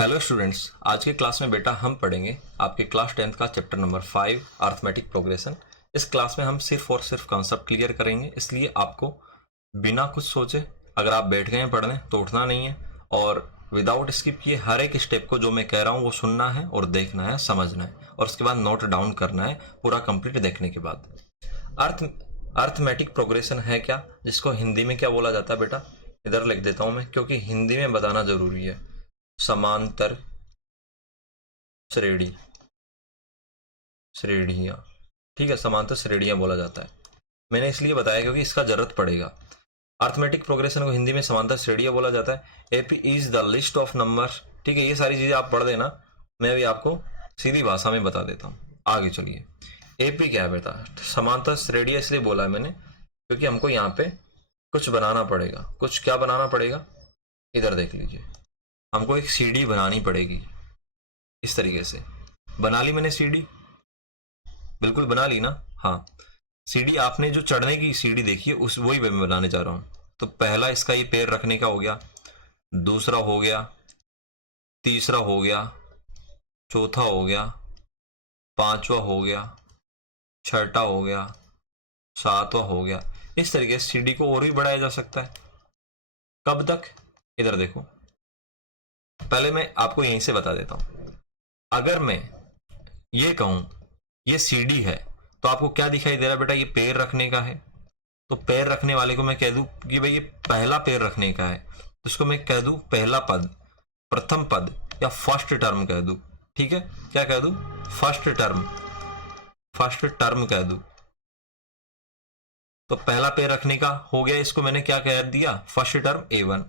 Hello students, आज की class में बेटा हम पढ़ेंगे आपके क्लास 10th का चैप्टर नंबर 5 अर्थमेटिक प्रोग्रेशन। इस क्लास में हम सिर्फ और सिर्फ कॉन्सेप्ट क्लियर करेंगे, इसलिए आपको बिना कुछ सोचे अगर आप बैठ गए हैं पढ़ने तो उठना नहीं है और विदाउट स्किप किए हर एक स्टेप को जो मैं कह रहा हूँ वो सुनना है और देखना है, समझना है और उसके बाद नोट डाउन करना है पूरा कंप्लीट देखने के बाद। अर्थ अर्थमेटिक प्रोग्रेशन है क्या, जिसको हिंदी में क्या बोला जाता है बेटा, इधर लिख देता हूँ मैं क्योंकि हिंदी में बताना जरूरी है। समांतर श्रेणी, श्रेणियाँ, ठीक है, समांतर श्रेणियाँ बोला जाता है। मैंने इसलिए बताया क्योंकि इसका जरूरत पड़ेगा। अर्थमेटिक प्रोग्रेशन को हिंदी में समांतर श्रेणियाँ बोला जाता है। AP is the list of numbers, ठीक है, ये सारी चीजें आप पढ़ देना, मैं भी आपको सीधी भाषा में बता देता हूँ। आगे चलिए, एपी क्या है बेटा, समांतर श्रेणी इसलिए बोला है मैंने क्योंकि हमको यहाँ पे कुछ बनाना पड़ेगा। कुछ क्या बनाना पड़ेगा, इधर देख लीजिए, हमको एक सीढ़ी बनानी पड़ेगी। इस तरीके से बना ली मैंने सीढ़ी, बिल्कुल बना ली ना। हाँ, सीढ़ी आपने जो चढ़ने की सीढ़ी देखी है उस वही मैं बनाने जा रहा हूँ। तो पहला इसका ये पैर रखने का हो गया, दूसरा हो गया, तीसरा हो गया, चौथा हो गया, पांचवा हो गया, छठा हो गया, सातवां हो गया। इस तरीके से सीढ़ी को और भी बढ़ाया जा सकता है। कब तक, इधर देखो, पहले मैं आपको यहीं से बता देता हूं। अगर मैं ये कहूं ये सीढ़ी है तो आपको क्या दिखाई दे रहा है बेटा, ये पैर रखने का है। तो पैर रखने वाले को मैं कह दूं कि भाई ये पहला पैर रखने का है, तो इसको मैं कह दूं पहला पद, प्रथम पद या फर्स्ट टर्म कह दूं। ठीक है, क्या कह दूं, फर्स्ट टर्म, फर्स्ट टर्म कह दूं। तो पहला पैर रखने का हो गया, इसको मैंने क्या कह दिया, फर्स्ट टर्म A1।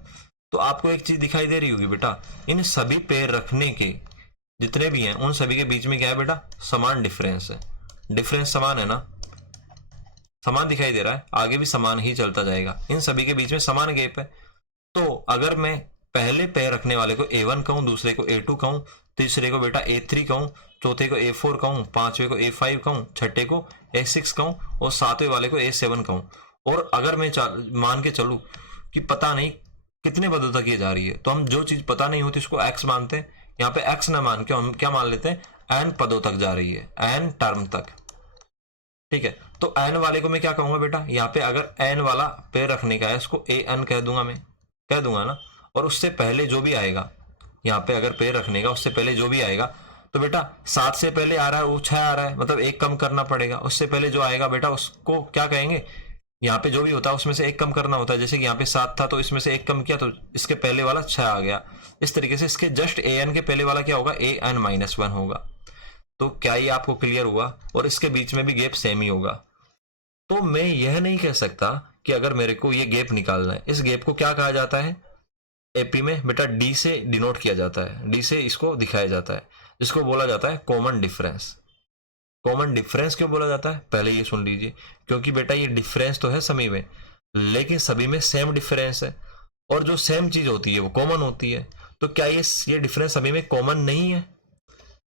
तो आपको एक चीज दिखाई दे रही होगी बेटा, इन सभी पैर रखने के जितने भी हैं उन सभी के बीच में क्या है बेटा, समान डिफरेंस है। डिफरेंस समान है ना, समान दिखाई दे रहा है, आगे भी समान ही चलता जाएगा, इन सभी के बीच में समान गैप है। तो अगर मैं पहले पैर रखने वाले को A1 कहूं, दूसरे को A2 कहूं, तीसरे को बेटा A3 कहूं, चौथे को A4 कहूं, पांचवे को A5 कहूं, छठे को A6 कहूं और सातवें वाले को A7 कहूं, और अगर मैं मान के चलूं कि पता नहीं कितने पदों तक ये जा रही है, तो हम जो चीज पता नहीं होती उसको x मानते हैं। यहाँ पे x ना मान के हम क्या मान लेते हैं, n पदों तक जा रही है, n टर्म तक। ठीक है, तो n वाले को मैं क्या कहूंगा बेटा, यहाँ पे अगर n वाला पैर रखने का है इसको an कह दूंगा, मैं कह दूंगा ना। और उससे पहले जो भी आएगा, यहाँ पे अगर पैर रखने का उससे पहले जो भी आएगा, तो बेटा 7 से पहले आ रहा है वो 6 आ रहा है, मतलब एक कम करना पड़ेगा। उससे पहले जो आएगा बेटा उसको क्या कहेंगे, यहाँ पे जो भी होता है उसमें से एक कम करना होता है। जैसे कि यहाँ पे 7 था तो इसमें से एक कम किया तो इसके पहले वाला 6 आ गया। इस तरीके से इसके जस्ट an के पहले वाला क्या होगा, an-1 होगा। तो क्या ये आपको क्लियर हुआ, और इसके बीच में भी गैप सेम ही होगा। तो मैं यह नहीं कह सकता कि अगर मेरे को ये गैप निकालना है, इस गैप को क्या कहा जाता है एपी में बेटा, डी से डिनोट किया जाता है, डी से इसको दिखाया जाता है, जिसको बोला जाता है कॉमन डिफरेंस। कॉमन डिफरेंस क्यों बोला जाता है, पहले ये सुन लीजिए, क्योंकि बेटा ये डिफरेंस तो है सभी में, लेकिन सभी में सेम डिफरेंस है, और जो सेम चीज होती है वो कॉमन होती है। तो क्या ये डिफरेंस सभी में कॉमन नहीं है,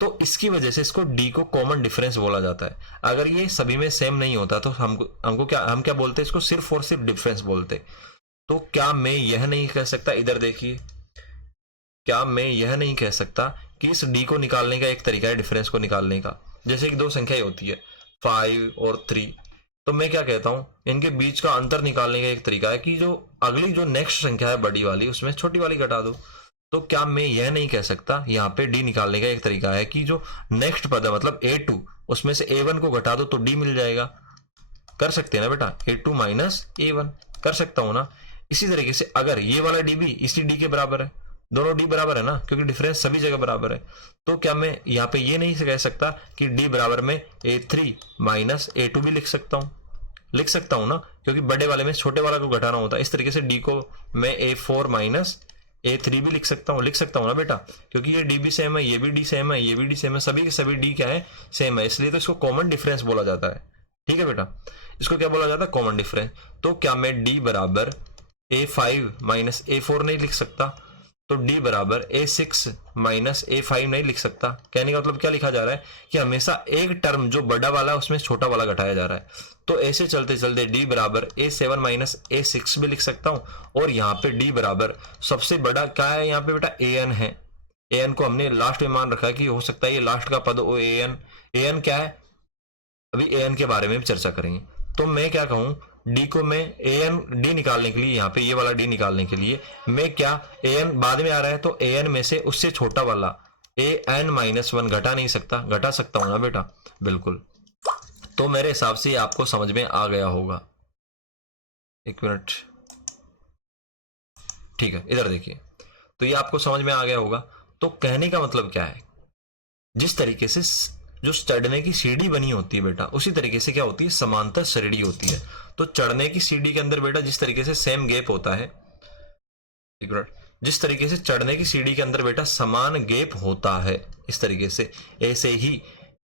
तो इसकी वजह से इसको डी को कॉमन डिफरेंस बोला जाता है। अगर ये सभी में सेम नहीं होता तो हमको क्या, हम क्या बोलते, इसको सिर्फ और सिर्फ डिफरेंस बोलते। तो क्या मैं यह नहीं कह सकता, इधर देखिए, क्या मैं यह नहीं कह सकता कि इस डी को निकालने का एक तरीका है डिफरेंस को निकालने का, जैसे कि दो संख्याएं होती है 5 और 3, तो मैं क्या कहता हूं, इनके बीच का अंतर निकालने का एक तरीका है कि जो अगली जो नेक्स्ट संख्या है बड़ी वाली उसमें छोटी वाली घटा दो। तो क्या मैं यह नहीं कह सकता, यहाँ पे डी निकालने का एक तरीका है कि जो नेक्स्ट पद है मतलब A2 उसमें से A1 को घटा दो तो डी मिल जाएगा। कर सकते हैं ना बेटा, A2 माइनस A1 कर सकता हूं ना। इसी तरीके से अगर ये वाला डी भी इसी डी के बराबर है, दोनों डी बराबर है ना, क्योंकि डिफरेंस सभी जगह बराबर है, तो क्या मैं यहाँ पे ये नहीं कह सकता कि डी बराबर में A3 माइनस A2 भी लिख सकता हूँ, लिख सकता हूँ ना, क्योंकि बड़े वाले में छोटे वाला को घटाना होता है। इस तरीके से डी को मैं A4 माइनस A3 भी लिख सकता हूँ, लिख सकता हूँ ना बेटा, क्योंकि ये डी भी सेम है, ये भी डी सेम है, ये भी डी सेम है, सभी के सभी डी क्या है, सेम है, इसलिए तो इसको कॉमन डिफरेंस बोला जाता है। ठीक है बेटा, इसको क्या बोला जाता है, कॉमन डिफरेंस। तो क्या मैं डी बराबर A5 माइनस A4 नहीं लिख सकता, तो डी बराबर A6 माइनस A5 नहीं लिख सकता। कहने का मतलब क्या लिखा जा रहा है कि हमेशा एक टर्म जो बड़ा वाला है उसमें छोटा वाला घटाया जा रहा है। तो ऐसे चलते चलते डी बराबर A7 माइनस A6 भी लिख सकता हूं, और यहाँ पे डी बराबर सबसे बड़ा क्या है, यहाँ पे बेटा an है, an को हमने लास्ट में मान रखा है कि हो सकता है ये लास्ट का पद हो an क्या है, अभी an के बारे में भी चर्चा करेंगे। तो मैं क्या कहूं, d को मैं d निकालने के लिए, यहाँ पे ये वाला d निकालने के लिए मैं क्या, an बाद में आ रहा है तो an में से उससे छोटा वाला an-1 घटा नहीं सकता, घटा सकता हूं ना बेटा, बिल्कुल। तो मेरे हिसाब से आपको समझ में आ गया होगा। एक मिनट, ठीक है, इधर देखिए, तो ये आपको समझ में आ गया होगा। तो कहने का मतलब क्या है, जिस तरीके से जो चढ़ने की सीढ़ी बनी होती है बेटा, उसी तरीके से क्या होती है, समांतर श्रेणी होती है। तो चढ़ने की सीढ़ी के अंदर बेटा जिस तरीके से सेम गैप होता है, एक मिनट, जिस तरीके से चढ़ने की सीढ़ी के अंदर बेटा समान गैप होता है, इस तरीके से ऐसे ही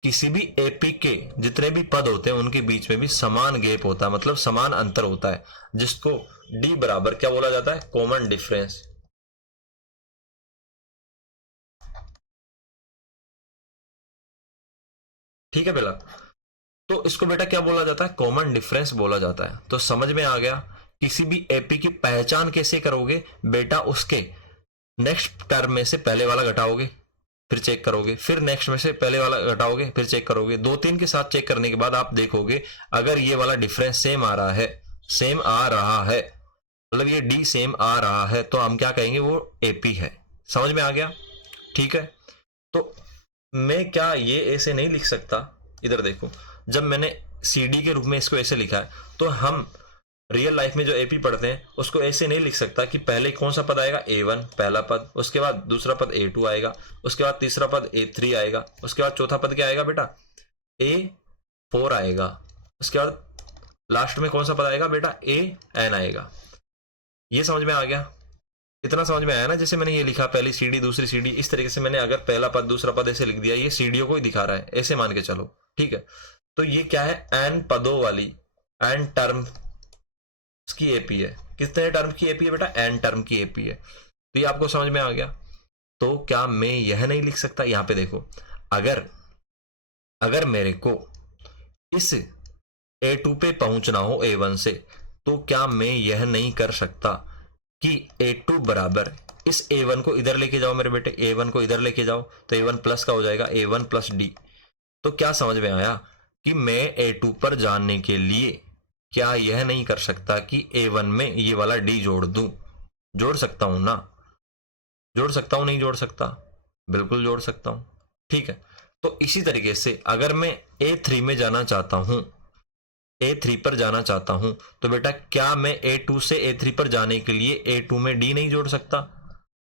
किसी भी एपी के जितने भी पद होते हैं उनके बीच में भी समान गैप होता है, मतलब समान अंतर होता है, जिसको डी बराबर क्या बोला जाता है, कॉमन डिफरेंस। ठीक है पहला, तो इसको बेटा क्या बोला जाता है, कॉमन डिफरेंस बोला जाता है। तो समझ में आ गया। किसी भी एपी की पहचान कैसे करोगे बेटा, उसके नेक्स्ट टर्म में से पहले वाला घटाओगे फिर चेक करोगे, फिर नेक्स्ट में से पहले वाला घटाओगे फिर चेक करोगे, 2-3 के साथ चेक करने के बाद आप देखोगे अगर ये वाला डिफरेंस सेम आ रहा है, सेम आ रहा है, मतलब ये डी सेम आ रहा है, तो हम क्या कहेंगे, वो एपी है। समझ में आ गया, ठीक है। तो मैं क्या ये ऐसे नहीं लिख सकता, इधर देखो, जब मैंने सी डी के रूप में इसको ऐसे लिखा है, तो हम रियल लाइफ में जो एपी पढ़ते हैं उसको ऐसे नहीं लिख सकता कि पहले कौन सा पद आएगा, A1 पहला पद, उसके बाद दूसरा पद A2 आएगा, उसके बाद तीसरा पद A3 आएगा, उसके बाद चौथा पद क्या आएगा बेटा, A4 आएगा, उसके बाद लास्ट में कौन सा पद आएगा बेटा, AN आएगा। ये समझ में आ गया, इतना समझ में आया ना। जैसे मैंने ये लिखा पहली सीढ़ी दूसरी सीढ़ी, इस तरीके से मैंने अगर पहला पद दूसरा पद ऐसे लिख दिया, ये सीढ़ियों को ही दिखा रहा है, ऐसे मान के चलो, ठीक है। तो ये क्या है, एन पदों वाली, एन टर्म की एपी है। कितने टर्म की एपी है बेटा, एन टर्म की एपी है। तो ये आपको समझ में आ गया। तो क्या मैं यह नहीं लिख सकता, यहां पे देखो, अगर मेरे को इस A2 पे पहुंचना हो A1 से, तो क्या मैं यह नहीं कर सकता कि A2 बराबर इस A1 को इधर लेके जाओ मेरे बेटे, A1 को इधर लेके जाओ, तो A1 प्लस का हो जाएगा A1 प्लस डी। तो क्या समझ में आया कि मैं A2 पर जाने के लिए क्या यह नहीं कर सकता कि A1 में ये वाला D जोड़ दूं, जोड़ सकता हूं ना, जोड़ सकता हूं, नहीं जोड़ सकता, बिल्कुल जोड़ सकता हूं, ठीक है। तो इसी तरीके से अगर मैं A3 में जाना चाहता हूं, A3 पर जाना चाहता हूं, तो बेटा क्या मैं A2 से A3 पर जाने के लिए A2 में D नहीं जोड़ सकता,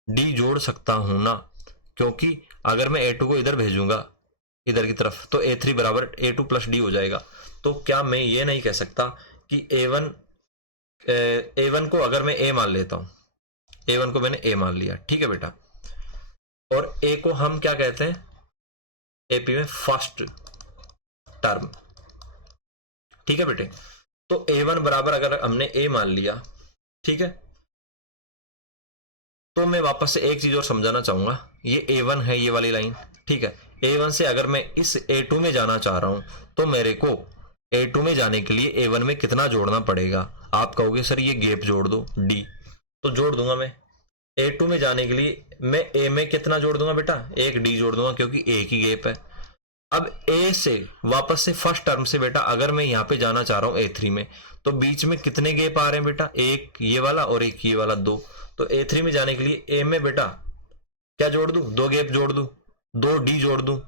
D जोड़ सकता हूं ना, क्योंकि अगर मैं A2 को इधर भेजूंगा इधर की तरफ, तो A3 बराबर A2 प्लस डी हो जाएगा। तो क्या मैं ये नहीं कह सकता कि A1 को अगर मैं A मान लेता हूं, A1 को मैंने A मान लिया, ठीक है बेटा, और A को हम क्या कहते हैं एपी में फर्स्ट टर्म, ठीक है बेटे। तो A1 बराबर अगर हमने A मान लिया, ठीक है, तो मैं वापस से एक चीज और समझाना चाहूंगा, ये A1 है ये वाली लाइन, ठीक है। A1 से अगर मैं इस A2 में जाना चाह रहा हूं, तो मेरे को A2 में जाने के लिए A1 में कितना जोड़ना पड़ेगा। आप कहोगे सर ये गैप जोड़ दो D, तो जोड़ दूंगा मैं। A2 में जाने के लिए मैं A में कितना जोड़ दूंगा बेटा, एक D जोड़ दूंगा, क्योंकि एक ही गैप है। अब A से वापस से फर्स्ट टर्म से बेटा अगर मैं यहाँ पे जाना चाह रहा हूँ A3 में, तो बीच में कितने गैप आ रहे हैं बेटा, एक ये वाला और एक ये वाला, 2। तो A3 में जाने के लिए A में बेटा क्या जोड़ दूं, 2 गैप जोड़ दूं, 2 D जोड़ दूं,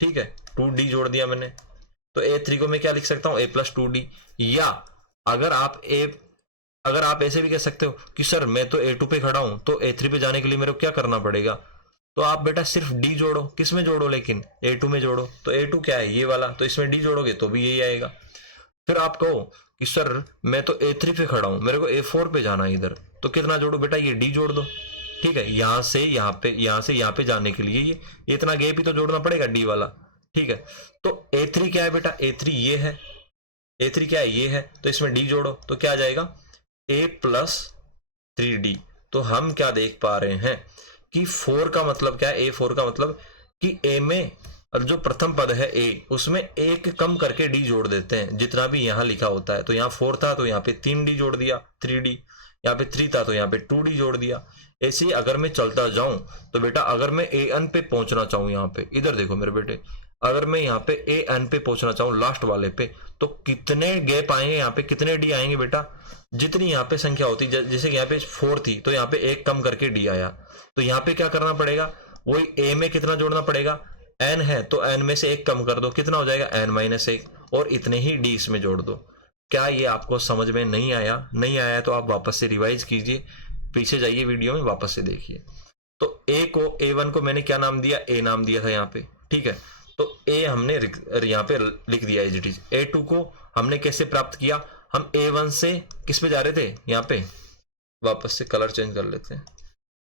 ठीक है, 2D जोड़ दिया मैंने। तो A3 को मैं क्या लिख सकता हूं, A प्लस 2D। या अगर आप ऐसे भी कह सकते हो कि सर मैं तो A2 पे खड़ा हूं, तो A3 पे जाने के लिए मेरे को क्या करना पड़ेगा, तो आप बेटा सिर्फ D जोड़ो। किस में जोड़ो, लेकिन A2 में जोड़ो। तो A2 क्या है, ये वाला, तो इसमें D जोड़ोगे तो भी यही आएगा। फिर आप कहो कि सर मैं तो A3 पे खड़ा हूं, मेरे को A4 पे जाना है इधर, तो कितना जोड़ो बेटा, ये D जोड़ दो, ठीक है। यहां से यहां पे, यहां से यहां पे जाने के लिए ये इतना गैप ही तो जोड़ना पड़ेगा, D वाला, ठीक है। तो A3 क्या है बेटा, A3 ये है, A3 क्या है, ये है, तो इसमें D जोड़ो, तो क्या आ जाएगा, A प्लस 3D। तो हम क्या देख पा रहे हैं कि 4 का मतलब क्या है, A4 का मतलब कि A में और जो प्रथम पद है A, उसमें एक कम करके D जोड़ देते हैं, जितना भी यहाँ लिखा होता है। तो यहाँ 4 था तो यहाँ पे 3D जोड़ दिया, 3D, यहाँ पे 3 था तो यहाँ पे 2D जोड़ दिया। ऐसे ही अगर मैं चलता जाऊं तो बेटा अगर मैं ए एन पे पहुंचना चाहूं, यहाँ पे इधर देखो मेरे बेटे, अगर मैं यहाँ पे ए एन पे पहुंचना चाहूं लास्ट वाले पे, तो कितने गैप आएंगे यहाँ पे, कितने डी आएंगे बेटा, जितनी यहाँ पे संख्या होती, जैसे यहाँ पे 4 थी तो यहाँ पे एक कम करके डी आया, तो यहाँ पे क्या करना पड़ेगा, वही ए में कितना जोड़ना पड़ेगा, एन है तो एन में से एक कम कर दो, कितना हो जाएगा एन माइनस एक, और इतने ही डी इसमें जोड़ दो। क्या ये आपको समझ में नहीं आया? नहीं आया तो आप वापस से रिवाइज कीजिए, पीछे जाइए वीडियो में वापस से देखिए। तो ए को, A1 को मैंने क्या नाम दिया, ए नाम दिया था यहाँ पे, ठीक है। तो ए हमने यहाँ पे लिख दिया एज इट इज। A2 को हमने कैसे प्राप्त किया, हम A1 से किस पे जा रहे थे, यहाँ पे वापस से कलर चेंज कर लेते हैं,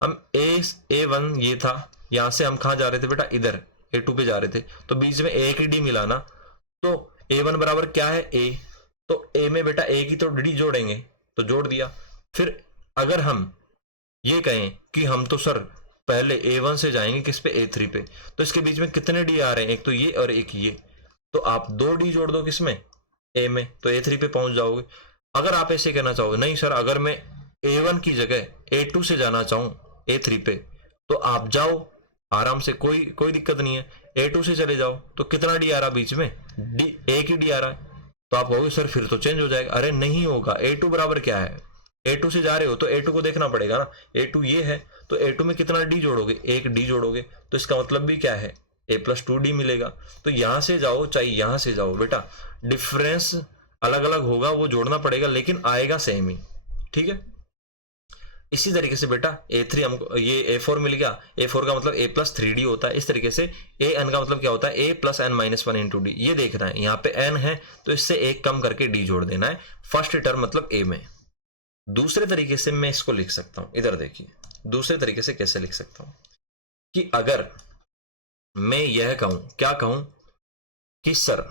हम A1 ये था, यहाँ से हम कहाँ जा रहे थे बेटा, इधर A2 पे जा रहे थे, तो बीच में एक ही डी मिला ना, तो A1 बराबर क्या है ए, तो ए में बेटा ए की तो डी जोड़ेंगे, तो जोड़ दिया। फिर अगर हम ये कहें कि हम तो सर पहले A1 से जाएंगे किस पे, A3 पे, तो इसके बीच में कितने डी आ रहे हैं, एक तो ये और एक ये, तो आप 2 डी जोड़ दो किसमें, ए में, तो A3 पे पहुंच जाओगे। अगर आप ऐसे कहना चाहोगे नहीं सर अगर मैं A1 की जगह A2 से जाना चाहूं A3 पे, तो आप जाओ आराम से, कोई दिक्कत नहीं है, A2 से चले जाओ, तो कितना डी आ रहा बीच में, डी एक ही डी आ रहा है, तो आप कहोगे सर फिर तो चेंज हो जाएगा, अरे नहीं होगा, A2 बराबर क्या है, A2 से जा रहे हो तो A2 को देखना पड़ेगा ना, A2 ये है तो A2 में कितना डी जोड़ोगे, एक डी जोड़ोगे, तो इसका मतलब भी क्या है, A+2D मिलेगा। तो यहां से जाओ चाहे यहां से जाओ बेटा, डिफरेंस अलग अलग होगा, वो जोड़ना पड़ेगा लेकिन आएगा सेम ही, ठीक है। इसी तरीके से बेटा A3 हमको ये A4 मिल गया, A4 का मतलब A+3D होता है, इस तरीके से AN का मतलब क्या होता है, A+n-1 इंटू डी, ये देखना है, यहाँ पे n है तो इससे एक कम करके d जोड़ देना है, फर्स्ट टर्म मतलब A में। दूसरे तरीके से मैं इसको लिख सकता हूं, इधर देखिए दूसरे तरीके से कैसे लिख सकता हूं, कि अगर मैं यह कहूं, क्या कहूं कि सर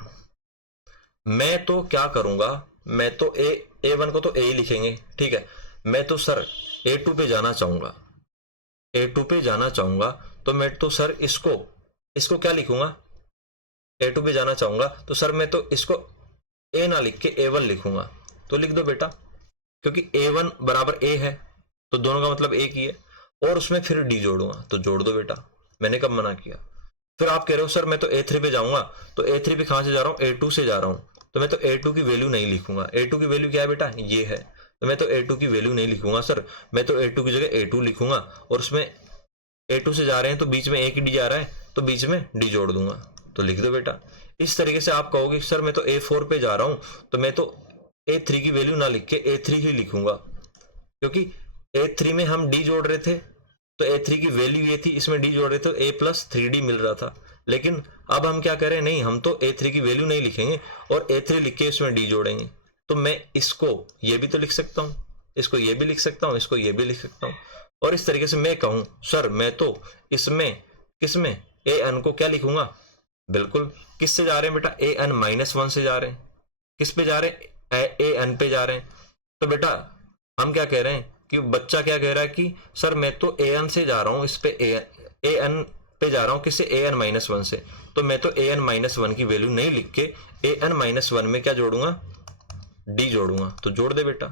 मैं तो क्या करूंगा, मैं तो A1 को तो A लिखेंगे, ठीक है, मैं तो सर A2 पे जाना चाहूंगा, A2 पे जाना चाहूंगा, तो मैं तो सर इसको क्या लिखूंगा, A2 पे जाना चाहूंगा तो सर मैं तो इसको A ना लिख के A1 लिखूंगा, तो लिख दो बेटा, क्योंकि A1 बराबर A है तो दोनों का मतलब एक ही है, और उसमें फिर D जोड़ूंगा, तो जोड़ दो बेटा, मैंने कब मना किया। फिर आप कह रहे हो सर मैं तो A3 पे जाऊंगा, तो A3 पे कहां से जा रहा हूं, A2 से जा रहा हूं, तो मैं तो A2 की वैल्यू नहीं लिखूंगा, A2 की वैल्यू क्या है बेटा, ये है, तो मैं तो A2 की वैल्यू नहीं लिखूंगा सर, मैं तो A2 की जगह A2 लिखूंगा, और उसमें A2 से जा रहे हैं तो बीच में एक ही डी जा रहा है, तो बीच में डी जोड़ दूंगा, तो लिख दो बेटा। इस तरीके से आप कहोगे सर मैं तो A4 पे जा रहा हूं, तो मैं तो A3 की वैल्यू ना लिख के A3 ही लिखूंगा, क्योंकि A3 में हम D जोड़ रहे थे, तो A3 की वैल्यू ये थी, इसमें D जोड़ रहे थे, A+3D मिल रहा था। लेकिन अब हम क्या करें, नहीं हम तो A3 की वैल्यू नहीं लिखेंगे और A3 लिख के इसमें D जोड़ेंगे, तो मैं इसको ये भी तो लिख सकता हूँ, इसको ये भी लिख सकता हूँ, इसको ये भी लिख सकता हूँ, और इस तरीके से मैं कहूँ सर मैं तो इसमें किसमें AN को क्या लिखूंगा, बिल्कुल किससे जा रहे हैं बेटा, AN-1 से जा रहे हैं, किस पे जा रहे हैं, AN पे जा रहे हैं। तो बेटा हम क्या कह रहे हैं कि बच्चा क्या कह रहा है कि सर मैं तो AN से जा रहा हूं, इस पे AN पे जा रहा हूं, किससे, AN-1 से, तो मैं तो AN-1 की वैल्यू नहीं लिख के AN-1 में क्या जोड़ूंगा, D जोड़ूंगा, तो जोड़ दे बेटा।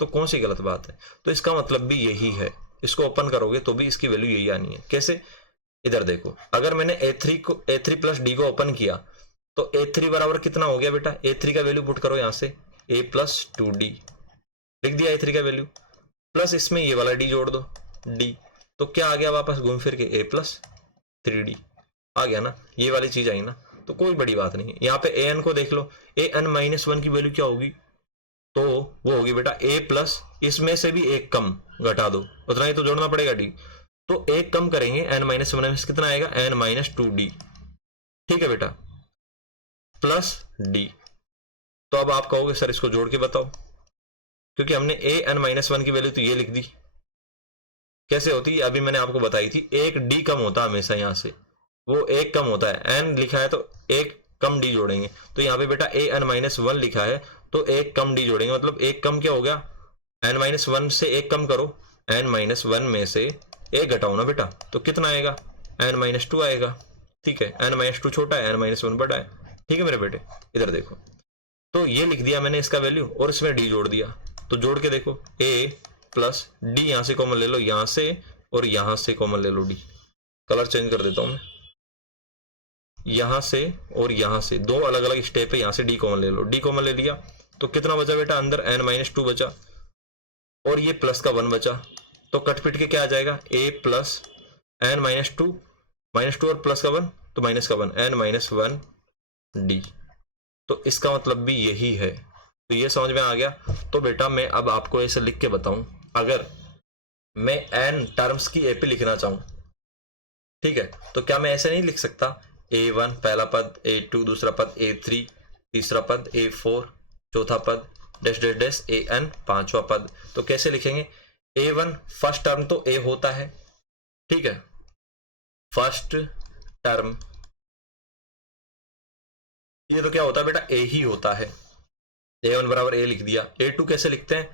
तो कौन सी गलत बात है, तो इसका मतलब भी यही है, इसको ओपन करोगे तो भी इसकी वैल्यू यही आनी है। कैसे, इधर देखो, अगर मैंने A3+D को ओपन किया तो A3 बराबर कितना हो गया बेटा, A3 का वैल्यू पुट करो यहां से, A+2D लिख दिया A3 का वैल्यू, प्लस इसमें ये वाला D जोड़ दो, D, तो क्या आ गया वापस घूम फिर के A+3D आ गया ना, ये वाली चीज आई ना, तो कोई बड़ी बात नहीं है। यहाँ पे AN को देख लो, AN-1 की वैल्यू क्या होगी, तो वो होगी बेटा A+, इसमें से भी एक कम घटा दो, उतना ही तो जोड़ना पड़ेगा D, तो एक कम करेंगे N-1 में से कितना आएगा, N-2D, ठीक है बेटा, प्लस D। तो अब आप कहोगे सर इसको जोड़ के बताओ, क्योंकि हमने AN-1 की वैल्यू तो ये लिख दी, कैसे होती है अभी मैंने आपको बताई थी, एक D कम होता है हमेशा, यहां से वो एक कम होता है, N लिखा है तो एक कम D जोड़ेंगे, तो यहाँ पे बेटा AN-1 लिखा है तो एक कम D जोड़ेंगे, मतलब एक कम क्या हो गया, N-1 से एक कम करो, N-1 में से एक घटाओ ना बेटा, तो कितना आएगा, N-2 आएगा, ठीक है, N-2 छोटा है, N-1 बड़ा है, ठीक है मेरे बेटे। इधर देखो, तो ये लिख दिया मैंने इसका वैल्यू और इसमें D जोड़ दिया, तो जोड़ के देखो प्लस डी, यहां से कॉमन ले लो, यहां से और यहां से कॉमन ले लो डी। कलर चेंज कर देता हूं मैं, यहां से और यहां से दो अलग अलग स्टेप है, यहां से डी कॉमन ले लो, डी कॉमन ले लिया तो कितना बचा बेटा अंदर, n-2 बचा और ये प्लस का 1 बचा, तो कट पिट के क्या आ जाएगा, a प्लस n-2, -2 और प्लस का 1 तो माइनस का 1, n-1 डी। तो इसका मतलब भी यही है। तो ये समझ में आ गया। तो बेटा मैं अब आपको ऐसे लिख के बताऊं, अगर मैं n टर्म्स की AP लिखना चाहूं, ठीक है, तो क्या मैं ऐसे नहीं लिख सकता, A1 पहला पद, A2 दूसरा पद, A3 तीसरा पद, A4 चौथा पद, डैश डैश डैश AN पांचवा पद। तो कैसे लिखेंगे, A1 फर्स्ट टर्म तो A होता है, ठीक है, फर्स्ट टर्म ये तो क्या होता है बेटा, A ही होता है, A1 बराबर A लिख दिया। A2 कैसे लिखते हैं,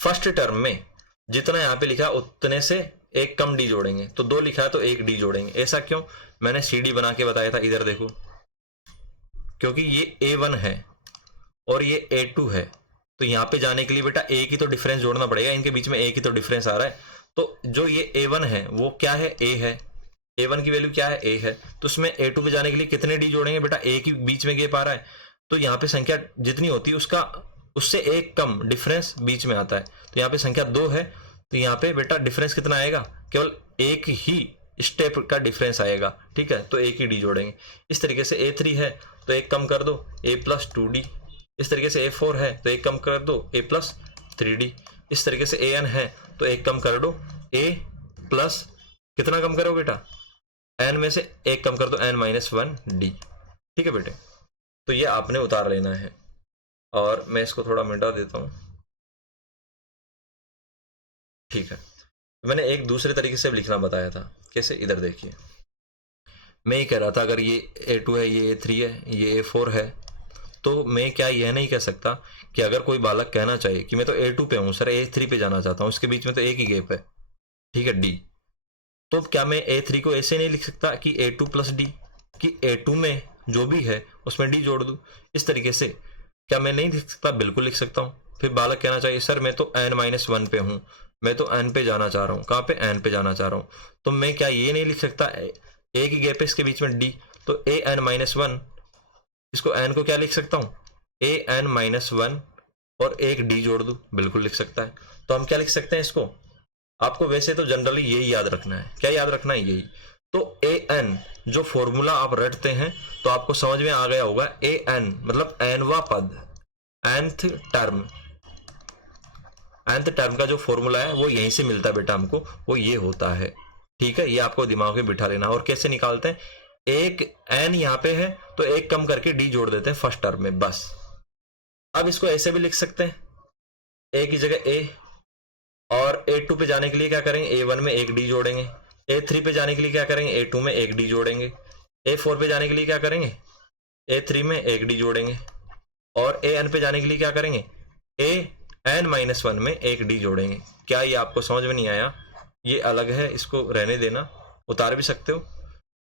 फर्स्ट टर्म में जितना यहां पे लिखा उतने से एक कम डी जोड़ेंगे, तो 2 लिखा है तो एक डी जोड़ेंगे। ऐसा क्यों, मैंने CD बना के बताया था, इधर देखो, क्योंकि ये A1 है और ये A2 है, तो यहाँ पे जाने के लिए बेटा A की तो डिफरेंस जोड़ना पड़ेगा, इनके बीच में A की तो डिफरेंस आ रहा है, तो जो ये A1 है वो क्या है, A है, A1 की वैल्यू क्या है, A है, तो उसमें A2 पे जाने के लिए कितने डी जोड़ेंगे बेटा, A की बीच में गैप आ रहा है, तो यहाँ पे संख्या जितनी होती है उसका उससे एक कम डिफरेंस बीच में आता है, तो यहाँ पे संख्या 2 है, तो यहाँ पे बेटा डिफरेंस कितना आएगा, केवल एक ही स्टेप का डिफरेंस आएगा, ठीक है, तो एक ही डी जोड़ेंगे। इस तरीके से A3 है तो एक कम कर दो, A प्लस 2D, इस तरीके से A4 है तो एक कम कर दो, A प्लस 3D, इस तरीके से AN है तो एक कम कर दो, A प्लस कितना कम करो बेटा, N में से एक कम कर दो, n-1D, ठीक है बेटे। तो ये आपने उतार लेना है, और मैं इसको थोड़ा मिटा देता हूं, ठीक है। मैंने एक दूसरे तरीके से लिखना बताया था, कैसे, इधर देखिए, मैं ये कह रहा था अगर ये A2 है, ये A3 है, ये A4 है, तो मैं क्या यह नहीं कह सकता कि अगर कोई बालक कहना चाहे कि मैं तो A2 पे हूं सर, A3 पे जाना चाहता हूं, इसके बीच में तो एक ही गैप है, ठीक है, D, तो क्या मैं A3 को ऐसे नहीं लिख सकता कि A2 प्लस D, कि A2 में जो भी है उसमें D जोड़ दूं, इस तरीके से क्या मैं नहीं लिख सकता, बिल्कुल लिख सकता हूं। फिर बालक कहना चाहिए सर मैं तो n-1 पे हूं, मैं तो n पे जाना चाह रहा हूं, कहां पे, n पे जाना चाह रहा हूं, तो मैं क्या ये नहीं लिख सकता, एक ही गैप है इसके बीच में D, तो an-1, इसको n को क्या लिख सकता हूं, an-1 और एक D जोड़ दूं, बिल्कुल लिख सकता है। तो हम क्या लिख सकते हैं इसको, आपको वैसे तो जनरली यही याद रखना है, क्या याद रखना है, यही, तो an जो फॉर्मूला आप रटते हैं तो आपको समझ में आ गया होगा, an मतलब nवा पद, nth टर्म का जो फॉर्मूला है वो यहीं से मिलता है बेटा हमको, वो ये होता है, ठीक है, ये आपको दिमाग में बिठा लेना। और कैसे निकालते हैं, एक n यहाँ पे है तो एक कम करके d जोड़ देते हैं फर्स्ट टर्म में, बस। अब इसको ऐसे भी लिख सकते हैं, a की जगह a, और A2 पे जाने के लिए क्या करेंगे, A1 में एक D जोड़ेंगे, A3 पे जाने के लिए क्या करेंगे, A2 में एक D जोड़ेंगे, A4 पे जाने के लिए क्या करेंगे, A3 में एक D जोड़ेंगे, और AN पे जाने के लिए क्या करेंगे, AN-1 में एक D जोड़ेंगे। क्या ये आपको समझ में नहीं आया, ये अलग है, इसको रहने देना, उतार भी सकते हो,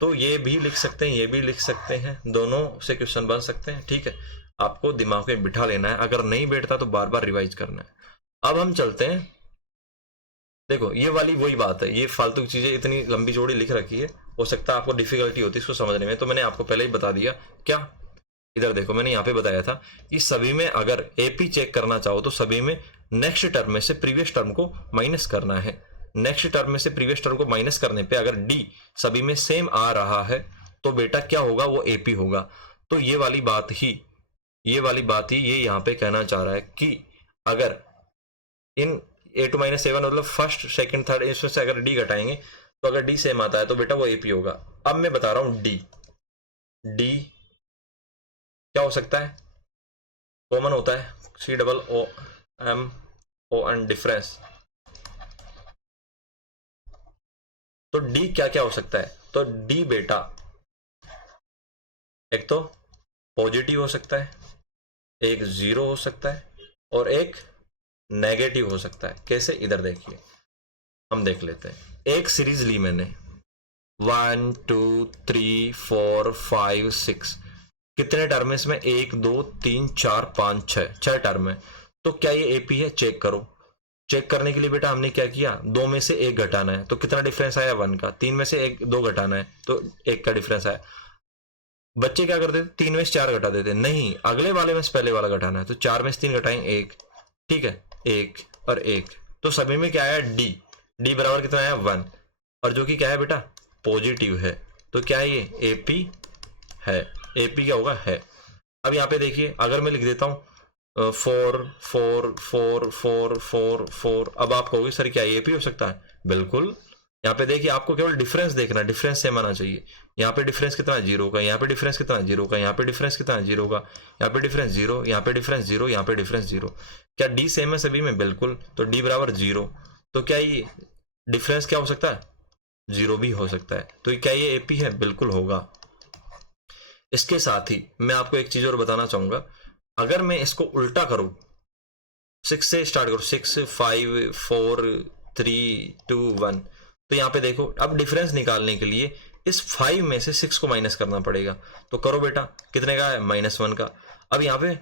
तो ये भी लिख सकते हैं, ये भी लिख सकते हैं, दोनों से क्वेश्चन बन सकते हैं, ठीक है, आपको दिमाग में बिठा लेना है, अगर नहीं बैठता तो बार बार रिवाइज करना है। अब हम चलते हैं, देखो ये वाली वही बात है, ये फालतू चीजें इतनी लंबी चौड़ी लिख रखी है, हो सकता है आपको डिफिकल्टी होती है इसको समझने में, तो मैंने आपको पहले ही बता दिया। क्या, इधर देखो, मैंने यहाँ पे बताया था कि सभी में अगर AP चेक करना चाहो तो सभी में नेक्स्ट टर्म में से प्रीवियस टर्म को माइनस करना है, नेक्स्ट टर्म में से प्रीवियस टर्म को माइनस करने पे अगर D सभी में सेम आ रहा है तो बेटा क्या होगा, वो AP होगा। तो ये वाली बात ही ये यहाँ पे कहना चाह रहा है कि अगर इन A2 माइनस A1 मतलब फर्स्ट सेकंड थर्ड, इसमें से अगर D घटाएंगे तो अगर D सेम आता है तो बेटा वो AP होगा। अब मैं बता रहा हूं D क्या हो सकता है, कॉमन होता है, COOMON डिफरेंस, तो D क्या क्या हो सकता है, तो D बेटा एक तो पॉजिटिव हो सकता है, एक 0 हो सकता है, और एक नेगेटिव हो सकता है। कैसे, इधर देखिए, हम देख लेते हैं। एक सीरीज ली मैंने 1 2 3 4 5 6, कितने टर्म है इसमें, 1 2 3 4 5 6 टर्म है, तो क्या ये AP है, चेक करो। चेक करने के लिए बेटा हमने क्या किया, 2 में से 1 घटाना है, तो कितना डिफरेंस आया 1 का। 3 में से 2 घटाना है तो 1 का डिफरेंस आया। बच्चे क्या करते थे, 3 में से 4 घटा देते, नहीं अगले वाले में से पहले वाला घटाना है, तो 4 में से 3 घटाएंगे 1, ठीक है, 1 और 1, तो सभी में क्या आया डी, डी बराबर कितना आया 1, और जो कि क्या है बेटा पॉजिटिव है, तो क्या है ये एपी है, एपी क्या होगा है। अब यहाँ पे देखिए अगर मैं लिख देता हूँ 4 4 4 4 4 4, अब आप कहोगे सर क्या एपी हो सकता है, बिल्कुल। यहाँ पे देखिए आपको केवल डिफरेंस देखना, डिफरेंस सेम आना चाहिए। यहाँ पे डिफरेंस कितना 0 का, यहाँ पे डिफरेंस कितना 0 का, यहाँ पे डिफरेंस कितना 0 का, यहाँ पे डिफरेंस 0, यहाँ पे डिफरेंस 0, यहाँ पे डिफरेंस 0। क्या डी सेम है सभी में, बिल्कुल, तो डी बराबर 0, तो क्या ये डिफरेंस क्या हो सकता है 0 भी हो सकता है, तो क्या ये एपी है, बिल्कुल होगा। इसके साथ ही मैं आपको एक चीज और बताना चाहूंगा, अगर मैं इसको उल्टा करूं, 6 से स्टार्ट करूं, 6 5 4 3 2 1, तो यहाँ पे देखो अब डिफरेंस निकालने के लिए इस 5 में से 6 को माइनस करना पड़ेगा, तो करो बेटा, कितने का है -1 का। अब यहाँ पे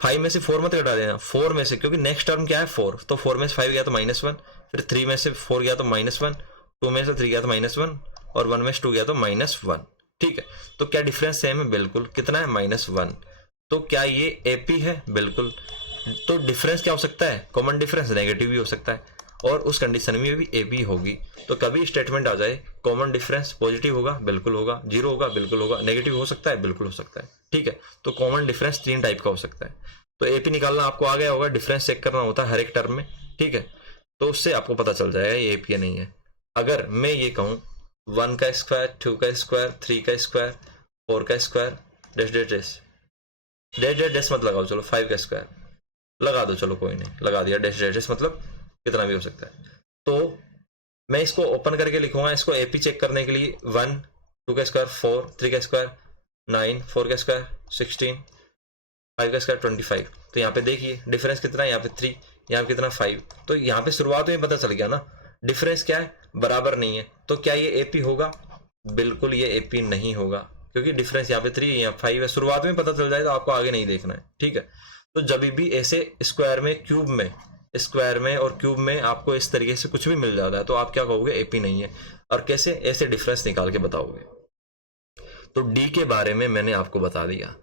5 में से 4 मत घटा देना, 4 में से, क्योंकि नेक्स्ट टर्म क्या है 4, तो 4 में से 5 गया तो -1, फिर 3 में से 4 गया तो -1, 2 में से 3 गया तो -1, और 1 में से 2 गया तो -1, ठीक है। तो क्या डिफरेंस सेम है, बिल्कुल, कितना है -1, तो क्या ये एपी है, बिल्कुल। तो डिफरेंस क्या हो सकता है, कॉमन डिफरेंस नेगेटिव भी हो सकता है, और उस कंडीशन में भी एपी होगी। तो कभी स्टेटमेंट आ जाए कॉमन डिफरेंस पॉजिटिव होगा, बिल्कुल होगा, 0 होगा, बिल्कुल होगा, नेगेटिव हो सकता है, बिल्कुल हो सकता है, ठीक है। तो कॉमन डिफरेंस 3 टाइप का हो सकता है। तो एपी निकालना आपको आ गया होगा, डिफरेंस चेक करना होता है हर एक टर्म में, ठीक है, तो उससे आपको पता चल जाएगा ये एपी या नहीं है। अगर मैं ये कहूँ 1 का स्क्वायर, 2 का स्क्वायर, 3 का स्क्वायर, 4 का square, dash dash dash dash dash dash मत लगाओ, चलो 5 का स्क्वायर लगा दो, चलो कोई नहीं, लगा दिया, डैश डैश डैश मतलब कितना भी हो सकता है। तो मैं इसको ओपन करके लिखूंगा, इसको एपी चेक करने के लिए 1 2 का स्क्वायर 4, 3 का स्क्वायर 9, 4 का स्क्वायर 16, 5 का स्क्वायर 25, तो यहाँ पे देखिए डिफरेंस कितना है, यहाँ पे 3, यहाँ पे कितना 5, तो यहाँ पे शुरुआत में पता चल गया ना डिफरेंस क्या है, बराबर नहीं है, तो क्या ये एपी होगा, बिल्कुल ये एपी नहीं होगा, क्योंकि डिफरेंस यहाँ पे 3 यहाँ 5 है, शुरुआत में पता चल जाए तो आपको आगे नहीं देखना है, ठीक है। तो जब भी ऐसे स्क्वायर में, क्यूब में, स्क्वायर में और क्यूब में आपको इस तरीके से कुछ भी मिल जाता है, तो आप क्या कहोगे एपी नहीं है, और कैसे, ऐसे डिफरेंस निकाल के बताओगे। तो डी के बारे में मैंने आपको बता दिया,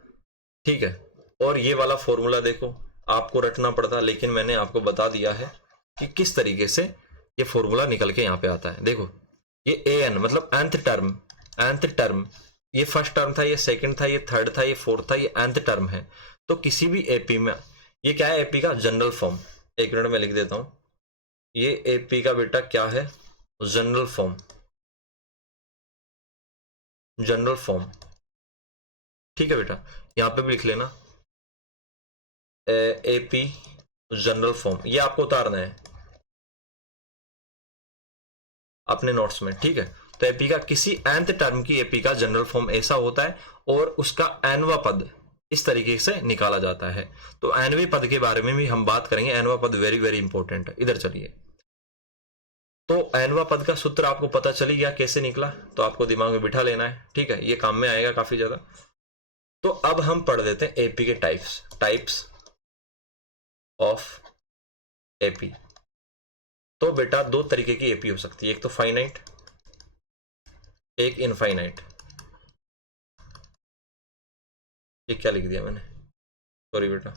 ठीक है। और ये वाला फॉर्मूला देखो आपको रटना पड़ता, लेकिन मैंने आपको बता दिया है कि किस तरीके से ये फॉर्मूला निकल के यहाँ पे आता है। देखो ये ए एन मतलब nth टर्म, ये फर्स्ट टर्म था, ये सेकंड था, ये थर्ड था, ये फोर्थ था, ये nth टर्म है। तो किसी भी एपी में ये क्या है, एपी का जनरल फॉर्म, एक मिनट में लिख देता हूं, ये एपी का बेटा क्या है, जनरल फॉर्म, जनरल फॉर्म, ठीक है बेटा, यहां पे भी लिख लेना एपी जनरल फॉर्म, ये आपको उतारना है अपने नोट्स में, ठीक है। तो एपी का किसी nth टर्म की एपी का जनरल फॉर्म ऐसा होता है, और उसका nवां पद इस तरीके से निकाला जाता है। तो nवें पद के बारे में भी हम बात करेंगे, nवां पद वेरी वेरी इंपॉर्टेंट है, इधर चलिए। तो nवां पद का सूत्र आपको पता चली गया कैसे निकला, तो आपको दिमाग में बिठा लेना है, ठीक है, ये काम में आएगा काफी ज्यादा। तो अब हम पढ़ देते हैं एपी के टाइप्स ऑफ एपी। तो बेटा 2 तरीके की एपी हो सकती है, एक तो फाइनाइट, एक इनफाइनाइट। ये क्या लिख दिया मैंने, सॉरी बेटा,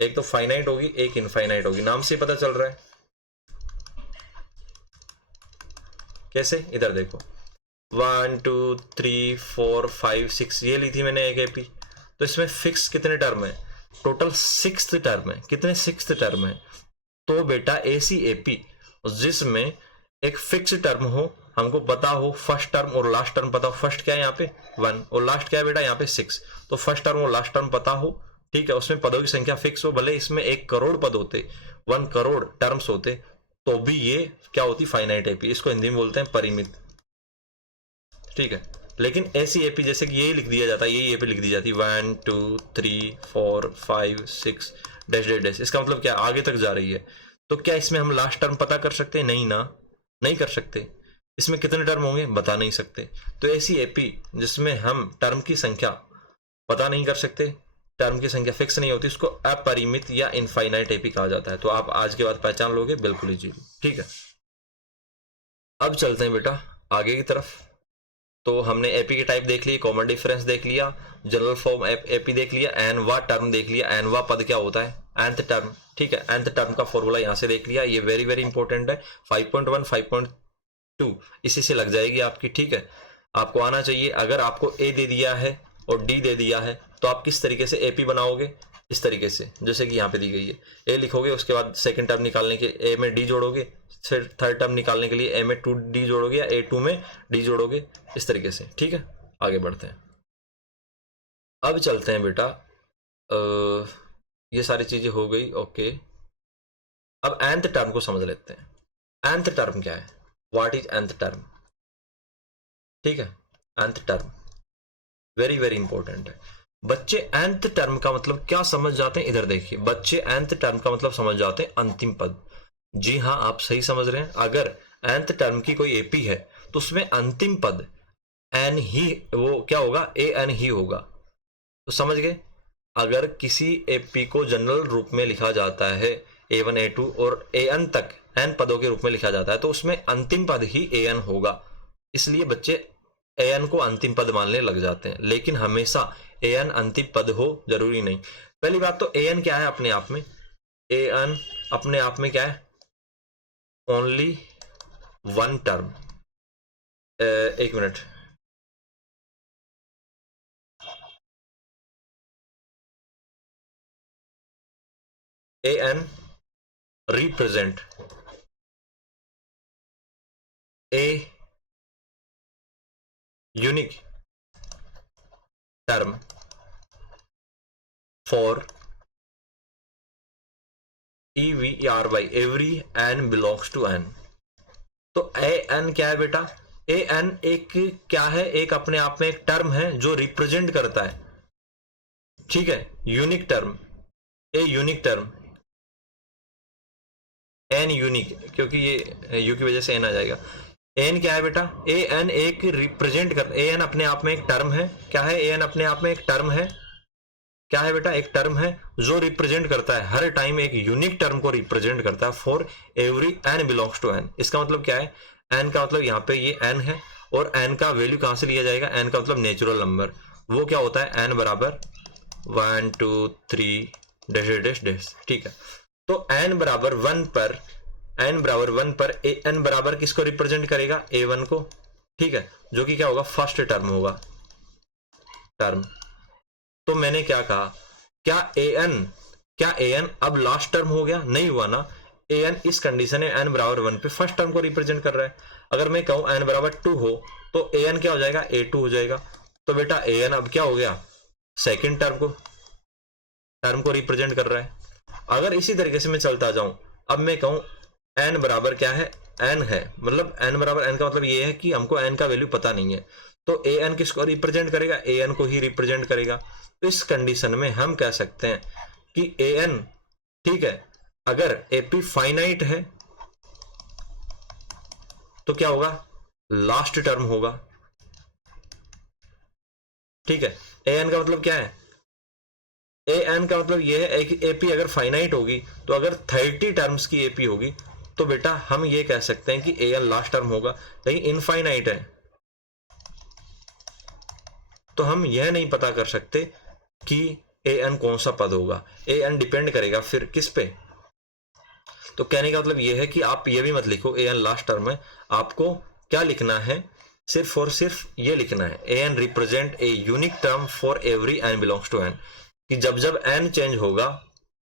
एक तो फाइनाइट होगी, एक इनफाइनाइट होगी, नाम से पता चल रहा है। कैसे, इधर देखो 1 2 3 4 5 6 ये ली थी मैंने एक एपी, तो इसमें फिक्स कितने टर्म है, टोटल 6th टर्म है, कितने 6th टर्म है। तो बेटा ऐसी एपी जिसमें एक फिक्स टर्म हो, हमको पता हो फर्स्ट टर्म और लास्ट टर्म पता हो, फर्स्ट क्या है यहाँ पे 1 और लास्ट क्या है बेटा यहाँ पे 6, तो फर्स्ट टर्म और लास्ट टर्म पता हो, ठीक है, उसमें पदों की संख्या फिक्स हो, भले इसमें 1 करोड़ पद होते, 1 करोड़ टर्म्स होते, तो भी ये क्या होती, फाइनाइट एपी, इसको हिंदी में बोलते हैं परिमित, ठीक है। लेकिन ऐसी एपी जैसे कि यही लिख दिया जाता है, यही एपी लिख दी जाती 1 2 3 4 5 6 डैश डैश डैश, इसका मतलब क्या आगे तक जा रही है। तो क्या इसमें हम लास्ट टर्म पता कर सकते हैं, नहीं ना, नहीं कर सकते। इसमें कितने टर्म होंगे बता नहीं सकते। तो ऐसी एपी जिसमें हम टर्म की संख्या पता नहीं कर सकते, टर्म की संख्या फिक्स नहीं होती, उसको अपरिमित या इनफाइनाइट एपी कहा जाता है। तो आप आज के बाद पहचान लोगे बिल्कुल इजीली, ठीक है। अब चलते हैं बेटा आगे की तरफ। तो हमने एपी की टाइप देख ली, कॉमन डिफरेंस देख लिया, जनरल फॉर्म एपी देख लिया, एनवा टर्म देख लिया। एनवा पद क्या होता है? nth टर्म, ठीक है। nth टर्म का फॉर्मूला यहां से देख लिया, ये वेरी वेरी इंपॉर्टेंट है। 5.1 5.2 इसी से लग जाएगी आपकी, ठीक है। आपको आना चाहिए। अगर आपको ए दे दिया है और डी दे दिया है तो आप किस तरीके से एपी बनाओगे? इस तरीके से, जैसे कि यहाँ पे दी गई है। ए लिखोगे, उसके बाद सेकंड टर्म निकालने के ए में डी जोड़ोगे, फिर थर्ड टर्म निकालने के लिए ए में 2d जोड़ोगे या A2 में d जोड़ोगे, इस तरीके से, ठीक है। आगे बढ़ते हैं। अब चलते हैं बेटा, ये सारी चीजें हो गई, ओके। अब nth टर्म को समझ लेते हैं। nth टर्म क्या है? What is nth term? ठीक है, nth term very very important है। बच्चे nth टर्म का मतलब क्या समझ जाते हैं? इधर देखिए, बच्चे nth टर्म का मतलब समझ जाते हैं अंतिम पद। जी हाँ, आप सही समझ रहे हैं। अगर nth टर्म की कोई एपी है तो उसमें अंतिम पद n ही, वो क्या होगा? an ही होगा। तो समझ गए? अगर किसी एपी को जनरल रूप में लिखा जाता है, a1 a2 और an तक n पदों के रूप में लिखा जाता है, तो उसमें अंतिम पद ही an होगा। इसलिए बच्चे an को अंतिम पद मानने लग जाते हैं। लेकिन हमेशा an अंतिम पद हो जरूरी नहीं। पहली बात तो an क्या है अपने आप में? an अपने आप में क्या है? Only one term. एक minute, an represent a unique term for every n belongs to n। तो an क्या है बेटा? an एक क्या है? एक अपने आप में एक टर्म है जो रिप्रेजेंट करता है, ठीक है, unique term. A unique term, an unique, क्योंकि ये यू की वजह से एन आ जाएगा। एन क्या है बेटा? ए एन एक रिप्रेजेंट कर, ए एन अपने आप में एक टर्म है। क्या है? ए एन अपने आप में एक टर्म है। क्या है बेटा? एक टर्म है जो रिप्रेजेंट करता है, हर टाइम एक यूनिक टर्म को रिप्रेजेंट करता है for every n belongs to n. इसका मतलब क्या है? एन का मतलब यहाँ पे ये एन है, और एन का वैल्यू कहां से लिया जाएगा? एन का मतलब नेचुरल नंबर। वो क्या होता है? एन बराबर 1 2 3 डैश डैश डैश, ठीक है। तो n बराबर 1 पर, n बराबर 1 पर n बराबर किसको रिप्रेजेंट करेगा? a1 को, ठीक है, जो कि क्या होगा? फर्स्ट टर्म होगा, टर्म। तो मैंने क्या कहा? क्या an अब लास्ट टर्म हो गया? नहीं हुआ ना। an इस कंडीशन में n बराबर 1 पे फर्स्ट टर्म को रिप्रेजेंट कर रहा है। अगर मैं कहूं n बराबर 2 हो तो an क्या हो जाएगा? a2 हो जाएगा। तो बेटा an अब क्या हो गया? सेकेंड टर्म को रिप्रेजेंट कर रहा है। अगर इसी तरीके से मैं चलता जाऊं, अब मैं कहूं n बराबर क्या है? n है, मतलब n बराबर n का मतलब ये है कि हमको n का वैल्यू पता नहीं है, तो an किसको रिप्रेजेंट करेगा? an को ही रिप्रेजेंट करेगा। तो इस कंडीशन में हम कह सकते हैं कि an, ठीक है, अगर एपी फाइनाइट है तो क्या होगा? लास्ट टर्म होगा, ठीक है। an का मतलब क्या है? an का मतलब ये है कि एपी अगर फाइनाइट होगी, तो अगर 30 टर्म्स की एपी होगी तो बेटा हम ये कह सकते हैं कि an लास्ट टर्म होगा। लेकिन इनफाइनाइट है तो हम यह नहीं पता कर सकते कि an कौन सा पद होगा। an डिपेंड करेगा फिर किस पे? तो कहने का मतलब यह है कि आप ये भी मत लिखो an लास्ट टर्म है। आपको क्या लिखना है? सिर्फ और सिर्फ ये लिखना है an represent a unique term for every n belongs to n, कि जब जब n चेंज होगा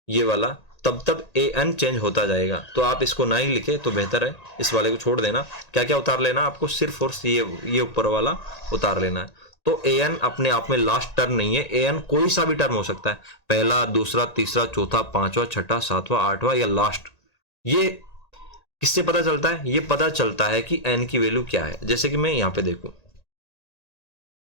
ये वाला, तब तब an चेंज होता जाएगा। तो आप इसको ना ही लिखे तो बेहतर है, इस वाले को छोड़ देना। क्या क्या उतार लेना आपको? सिर्फ और ये ऊपर वाला उतार लेना है। तो an अपने आप में लास्ट टर्म नहीं है। an कोई सा भी टर्म हो सकता है, पहला, दूसरा, तीसरा, चौथा, पांचवा, छठा, सातवां, आठवां या लास्ट। ये किससे पता चलता है? ये पता चलता है कि n की वैल्यू क्या है। जैसे कि मैं यहाँ पे देखूं,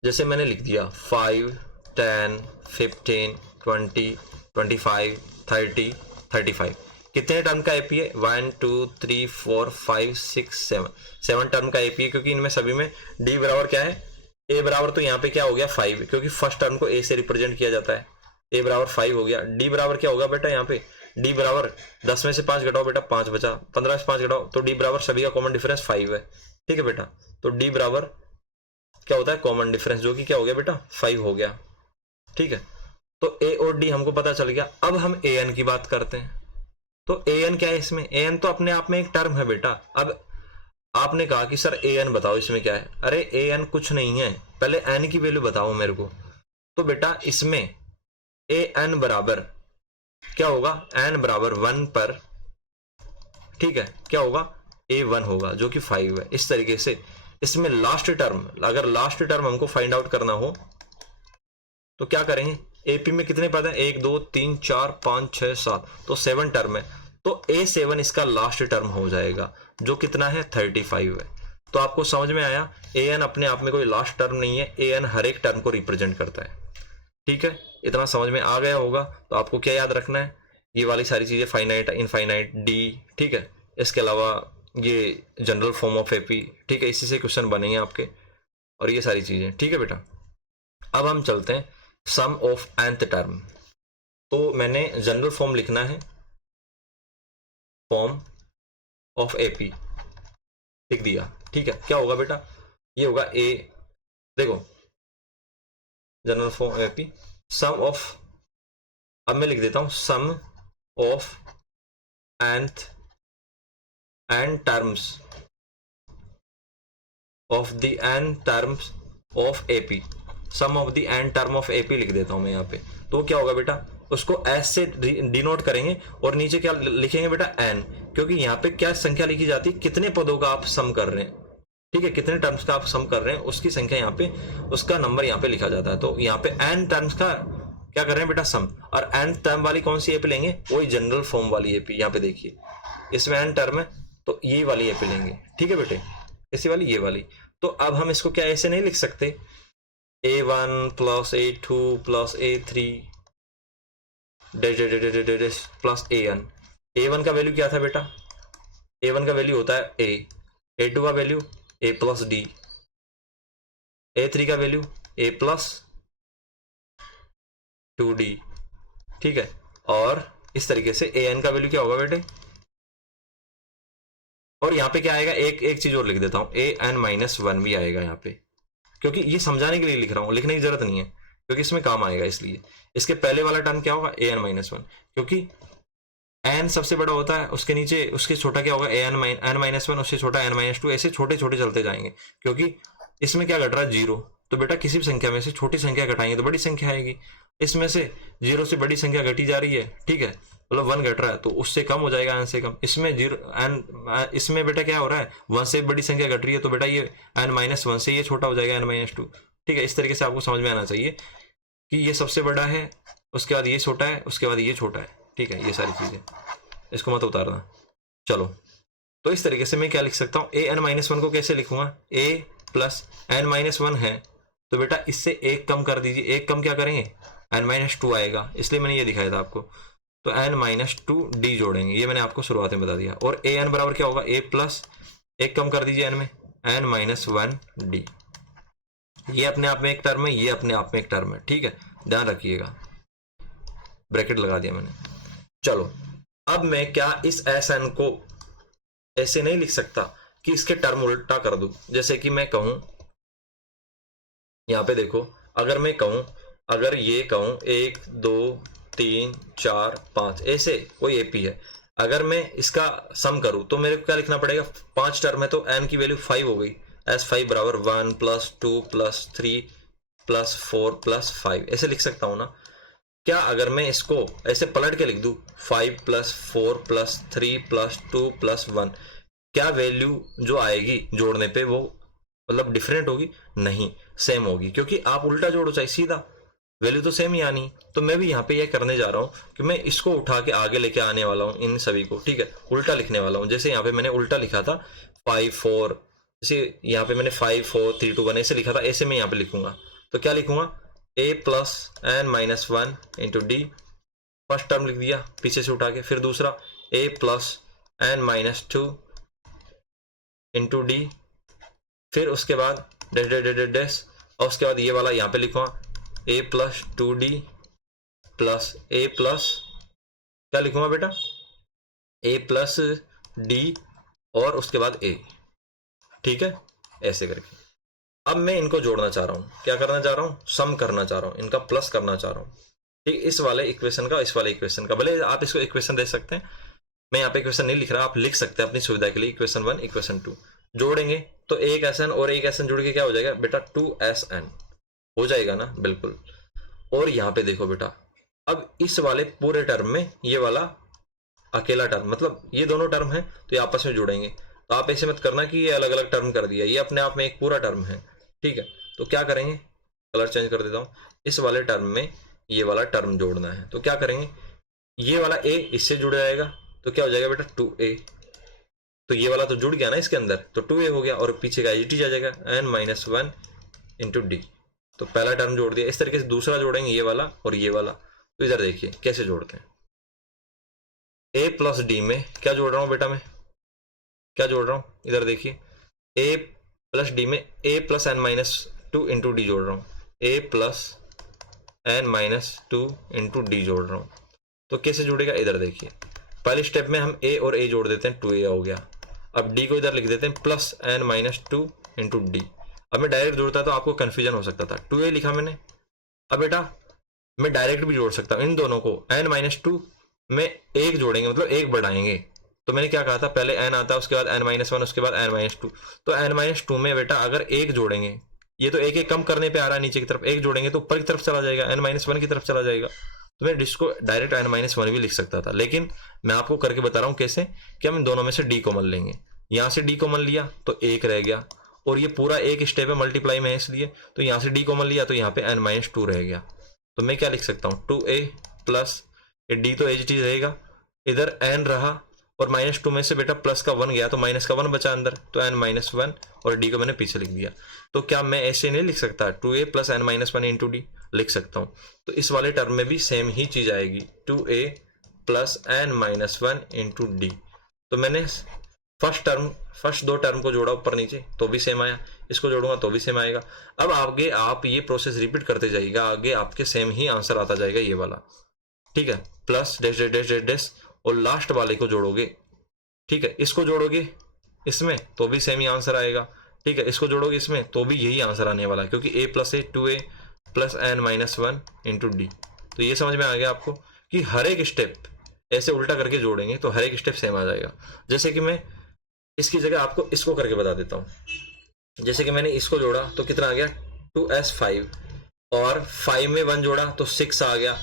जैसे मैंने लिख दिया 5 10 15 20 25 30 35, कितने टर्म का एपी है? 1 2 3 4 5 6 7 टर्म का एपी है, क्योंकि इनमें सभी में d बराबर क्या है? a बराबर, तो यहाँ पे क्या हो गया? 5, क्योंकि फर्स्ट टर्म को a से रिप्रेजेंट किया जाता है। ए बराबर 5 हो गया। डी बराबर क्या होगा बेटा यहाँ पे, डी बराबर 10 में से 5 घटाओ बेटा 5 बचा, 15 से 5 घटाओ तो डी बराबर सभी का कॉमन डिफरेंस 5 है। ठीक है बेटा, तो डी बराबर क्या होता है कॉमन डिफरेंस, जो कि क्या हो गया बेटा 5 हो गया। ठीक है, तो ए और डी हमको पता चल गया। अब हम ए एन की बात करते हैं। तो ए एन क्या है इसमें, ए एन तो अपने आप में एक टर्म है बेटा। अब आपने कहा कि सर ए एन बताओ इसमें क्या है, अरे ए एन कुछ नहीं है, पहले एन की वैल्यू बताओ मेरे को। तो बेटा इसमें ए एन बराबर क्या होगा, एन बराबर 1 पर, ठीक है, क्या होगा ए 1 होगा जो कि 5 है। इस तरीके से इसमें लास्ट टर्म, अगर लास्ट टर्म हमको फाइंड आउट करना हो तो क्या करेंगे, एपी में कितने पद हैं, 1 2 3 4 5 6 7, तो 7 टर्म है। तो A7 इसका लास्ट टर्म हो जाएगा जो कितना है 35 है। तो आपको समझ में आया, ए एन अपने आप में कोई लास्ट टर्म नहीं है, ए एन हर एक टर्म को रिप्रेजेंट करता है। ठीक है, इतना समझ में आ गया होगा। तो आपको क्या याद रखना है, ये वाली सारी चीजें, फाइनाइट इनफाइनाइट डी, ठीक है, इसके अलावा ये जनरल फॉर्म ऑफ एपी, ठीक है, इसी से क्वेश्चन बनेंगे आपके, और ये सारी चीजें। ठीक है बेटा, अब हम चलते हैं सम ऑफ nth टर्म। तो मैंने जनरल फॉर्म लिखना है, फॉर्म ऑफ एपी लिख दिया। ठीक है, क्या होगा बेटा, ये होगा ए, देखो general form AP sum of, अब मैं लिख देता हूं sum of nth n terms of the n terms of AP, sum of the n term of AP लिख देता हूं मैं यहाँ पे। तो क्या होगा बेटा, उसको एस से डिनोट करेंगे और नीचे क्या लिखेंगे बेटा n, क्योंकि यहाँ पे क्या संख्या लिखी जाती है, कितने पदों का आप सम कर रहे हैं। ठीक है, कितने टर्म्स का आप सम कर रहे हैं उसकी संख्या यहाँ पे, उसका नंबर यहाँ पे लिखा जाता है। तो यहाँ पे n टर्म्स का क्या कर रहे हैं बेटा सम, और n टर्म वाली कौन सी एपी लेंगे, वही जनरल फॉर्म वाली एपी। यहाँ पे देखिए इसमें n टर्म है तो ये वाली एपी लेंगे। ठीक है बेटे, इसी वाली ये वाली। तो अब हम इसको क्या ऐसे नहीं लिख सकते, A1 plus A2 plus A3 plus AN। A1 का वैल्यू क्या था बेटा, A1 का वैल्यू होता है A, A2 का value A plus D, A3 का वैल्यू A प्लस 2D। ठीक है, और इस तरीके से AN का वैल्यू क्या होगा बेटे, और यहाँ पे क्या आएगा, एक चीज और लिख देता हूं, AN-1 भी आएगा यहाँ पे, क्योंकि ये समझाने के लिए लिख रहा हूं, लिखने की जरूरत नहीं है क्योंकि इसमें काम आएगा। इसलिए इसके पहले वाला टर्म क्या होगा AN-1, क्योंकि n सबसे बड़ा होता है, उसके नीचे उसके छोटा क्या होगा AN-1, उससे छोटा N-2, ऐसे छोटे छोटे चलते जाएंगे, क्योंकि इसमें क्या घट रहा है 0। तो बेटा किसी भी संख्या में से छोटी संख्या घटाएंगे तो बड़ी संख्या आएगी, इसमें से 0 से बड़ी संख्या घटी जा रही है। ठीक है, मतलब 1 घट रहा है तो उससे कम हो जाएगा n से कम। इसमें 0 n, इसमें बेटा क्या हो रहा है 1 से बड़ी संख्या घट रही है, तो बेटा ये N-1 से ये छोटा हो जाएगा N-2। ठीक है, इस तरीके से आपको समझ में आना चाहिए कि ये सबसे बड़ा है, उसके बाद ये छोटा है, उसके बाद ये छोटा है। ठीक है, ये सारी चीजें, इसको मत उतारना। चलो, तो इस तरीके से मैं क्या लिख सकता हूँ, AN-1 को कैसे लिखूंगा, A प्लस N-1 है तो बेटा इससे एक कम कर दीजिए, एक कम क्या करेंगे N-2 आएगा, इसलिए मैंने ये दिखाया था आपको। तो N-2D जोड़ेंगे, ये मैंने आपको शुरुआत में बता दिया। और AN बराबर क्या होगा, A प्लस एक कम कर दीजिए N में, N-1D। ये अपने आप में एक टर्म है, ये अपने आप में एक टर्म है। ठीक है, ध्यान रखिएगा, ब्रैकेट लगा दिया मैंने। चलो, अब मैं क्या इस SN को ऐसे नहीं लिख सकता कि इसके टर्म उल्टा कर दूं, जैसे कि मैं कहूं, यहां पे देखो, अगर मैं कहूं, अगर ये कहूं 1 2 3 4 5 ऐसे कोई एपी है, अगर मैं इसका सम करूं तो मेरे को क्या लिखना पड़ेगा, 5 टर्म है तो n की वैल्यू 5 हो गई, S5 बराबर 1 प्लस 2 प्लस 3 प्लस 4 प्लस 5, ऐसे लिख सकता हूं ना। क्या अगर मैं इसको ऐसे पलट के लिख दूं 5 प्लस 4 प्लस 3 प्लस 2 प्लस 1, क्या वैल्यू जो आएगी जोड़ने पे वो मतलब डिफरेंट होगी, नहीं सेम होगी, क्योंकि आप उल्टा जोड़ो चाहे सीधा, वैल्यू तो सेम ही आनी। तो मैं भी यहाँ पे ये करने जा रहा हूँ कि मैं इसको उठा के आगे लेके आने वाला हूँ इन सभी को। ठीक है, उल्टा लिखने वाला हूँ, जैसे यहाँ पे मैंने उल्टा लिखा था 5 4, जैसे यहाँ पे मैंने 5 4 3 2 1 ऐसे लिखा था, ऐसे मैं यहाँ पे लिखूंगा। तो क्या लिखूंगा, A plus N-1 into D, first term लिख दिया पीछे से उठा के, फिर दूसरा A plus N-2 into D, फिर उसके बाद डैश डैश डैश डैश, और उसके बाद ये वाला यहाँ पे लिखूंगा A plus 2D plus A plus क्या लिखूंगा बेटा, ए प्लस डी और उसके बाद ए, ठीक है, ऐसे करके। अब मैं इनको जोड़ना चाह रहा हूं, क्या करना चाह रहा हूं, सम करना चाह रहा हूं, इनका प्लस करना चाह रहा हूं, ठीक, इस वाले इक्वेशन का इस वाले इक्वेशन का। भले आप इसको इक्वेशन दे सकते हैं, मैं यहाँ पे इक्वेशन नहीं लिख रहा, आप लिख सकते हैं अपनी सुविधा के लिए, इक्वेशन 1 इक्वेशन 2 जोड़ेंगे तो एक SN और एक SN जुड़ के क्या हो जाएगा बेटा, 2SN हो जाएगा ना, बिल्कुल। और यहाँ पे देखो बेटा, अब इस वाले पूरे टर्म में ये वाला अकेला टर्म, मतलब ये दोनों टर्म है तो ये आपस में जुड़ेंगे। तो आप ऐसे मत करना कि ये अलग अलग टर्म कर दिया, ये अपने आप में एक पूरा टर्म है, ठीक है। तो क्या करेंगे, कलर चेंज कर देता हूँ, इस वाले टर्म में ये वाला टर्म जोड़ना है, तो क्या करेंगे, ये वाला a इससे जुड़ जाएगा तो क्या हो जाएगा बेटा 2a, तो ये वाला तो जुड़ गया ना इसके अंदर, तो 2a हो गया, और पीछे का एज आ जाएगा n-1 इंटू डी। तो पहला टर्म जोड़ दिया। इस तरीके से दूसरा जोड़ेंगे, ये वाला और ये वाला। तो इधर देखिए कैसे जोड़ते हैं, a प्लस डी में क्या जोड़ रहा हूं बेटा, मैं क्या जोड़ रहा हूं, इधर देखिए, a प्लस डी में a plus n-2 into D जोड़ रहा हूं, a plus n-2 into D जोड़ रहा हूं। तो कैसे जुड़ेगा, इधर देखिए, पहले स्टेप में हम a और a जोड़ देते हैं, 2a हो गया। अब d को इधर लिख देते हैं प्लस n-2 इंटू डी। अब मैं डायरेक्ट जोड़ता तो आपको कंफ्यूजन हो सकता था, 2a लिखा मैंने। अब बेटा मैं डायरेक्ट भी जोड़ सकता हूँ इन दोनों को, n-2 में एक जोड़ेंगे, मतलब एक बढ़ाएंगे। तो मैंने क्या कहा था, पहले n आता है, उसके बाद n-1, उसके बाद n-2। तो n-2 में बेटा अगर एक जोड़ेंगे, ये तो एक एक कम करने पे आ रहा है नीचे की तरफ, एक जोड़ेंगे तो ऊपर की तरफ चला जाएगा, n-1 की तरफ चला जाएगा। तो मैं इसको डायरेक्ट n-1 भी लिख सकता था, लेकिन मैं आपको करके बता रहा हूँ कैसे, कि हम इन दोनों में से d कॉमन लेंगे। यहाँ से d कॉमन लिया तो एक रह गया, और ये पूरा एक स्टेप है मल्टीप्लाई में इसलिए, तो यहाँ से d कॉमन लिया तो यहाँ पे n-2 रह गया। तो मैं क्या लिख सकता हूँ, 2a प्लस d तो एज टी रहेगा, इधर n रहा, और -2 में से बेटा प्लस का 1 गया तो माइनस का 1 बचा अंदर, तो n-1, और d को मैंने पीछे लिख दिया। तो क्या मैं ऐसे नहीं लिख सकता, 2a plus n-1 into d लिख सकता हूँ। तो इस वाले टर्म में भी सेम ही चीज आएगी, 2a plus n-1 into D. तो मैंने फर्स्ट दो टर्म को जोड़ा ऊपर नीचे तो भी सेम आया, इसको जोड़ूंगा तो भी सेम आएगा। अब आगे आप ये प्रोसेस रिपीट करते जाइएगा, आगे आपके सेम ही आंसर आता जाएगा ये वाला, ठीक है, plus dash dash dash dash dash, और लास्ट वाले को जोड़ोगे, ठीक है, इसको जोड़ोगे इसमें तो भी सेम ही आंसर आएगा, ठीक है, इसको जोड़ोगे इसमें तो भी यही आंसर आने वाला है, क्योंकि a plus A 2a plus n-1 into D. तो ये समझ में आ गया आपको कि हर एक स्टेप ऐसे उल्टा करके जोड़ेंगे तो हर एक स्टेप सेम आ जाएगा। जैसे कि मैं इसकी जगह आपको इसको करके बता देता हूँ। जैसे कि मैंने इसको जोड़ा तो कितना आ गया, 2s5, और 5 में 1 जोड़ा तो 6 आ गया,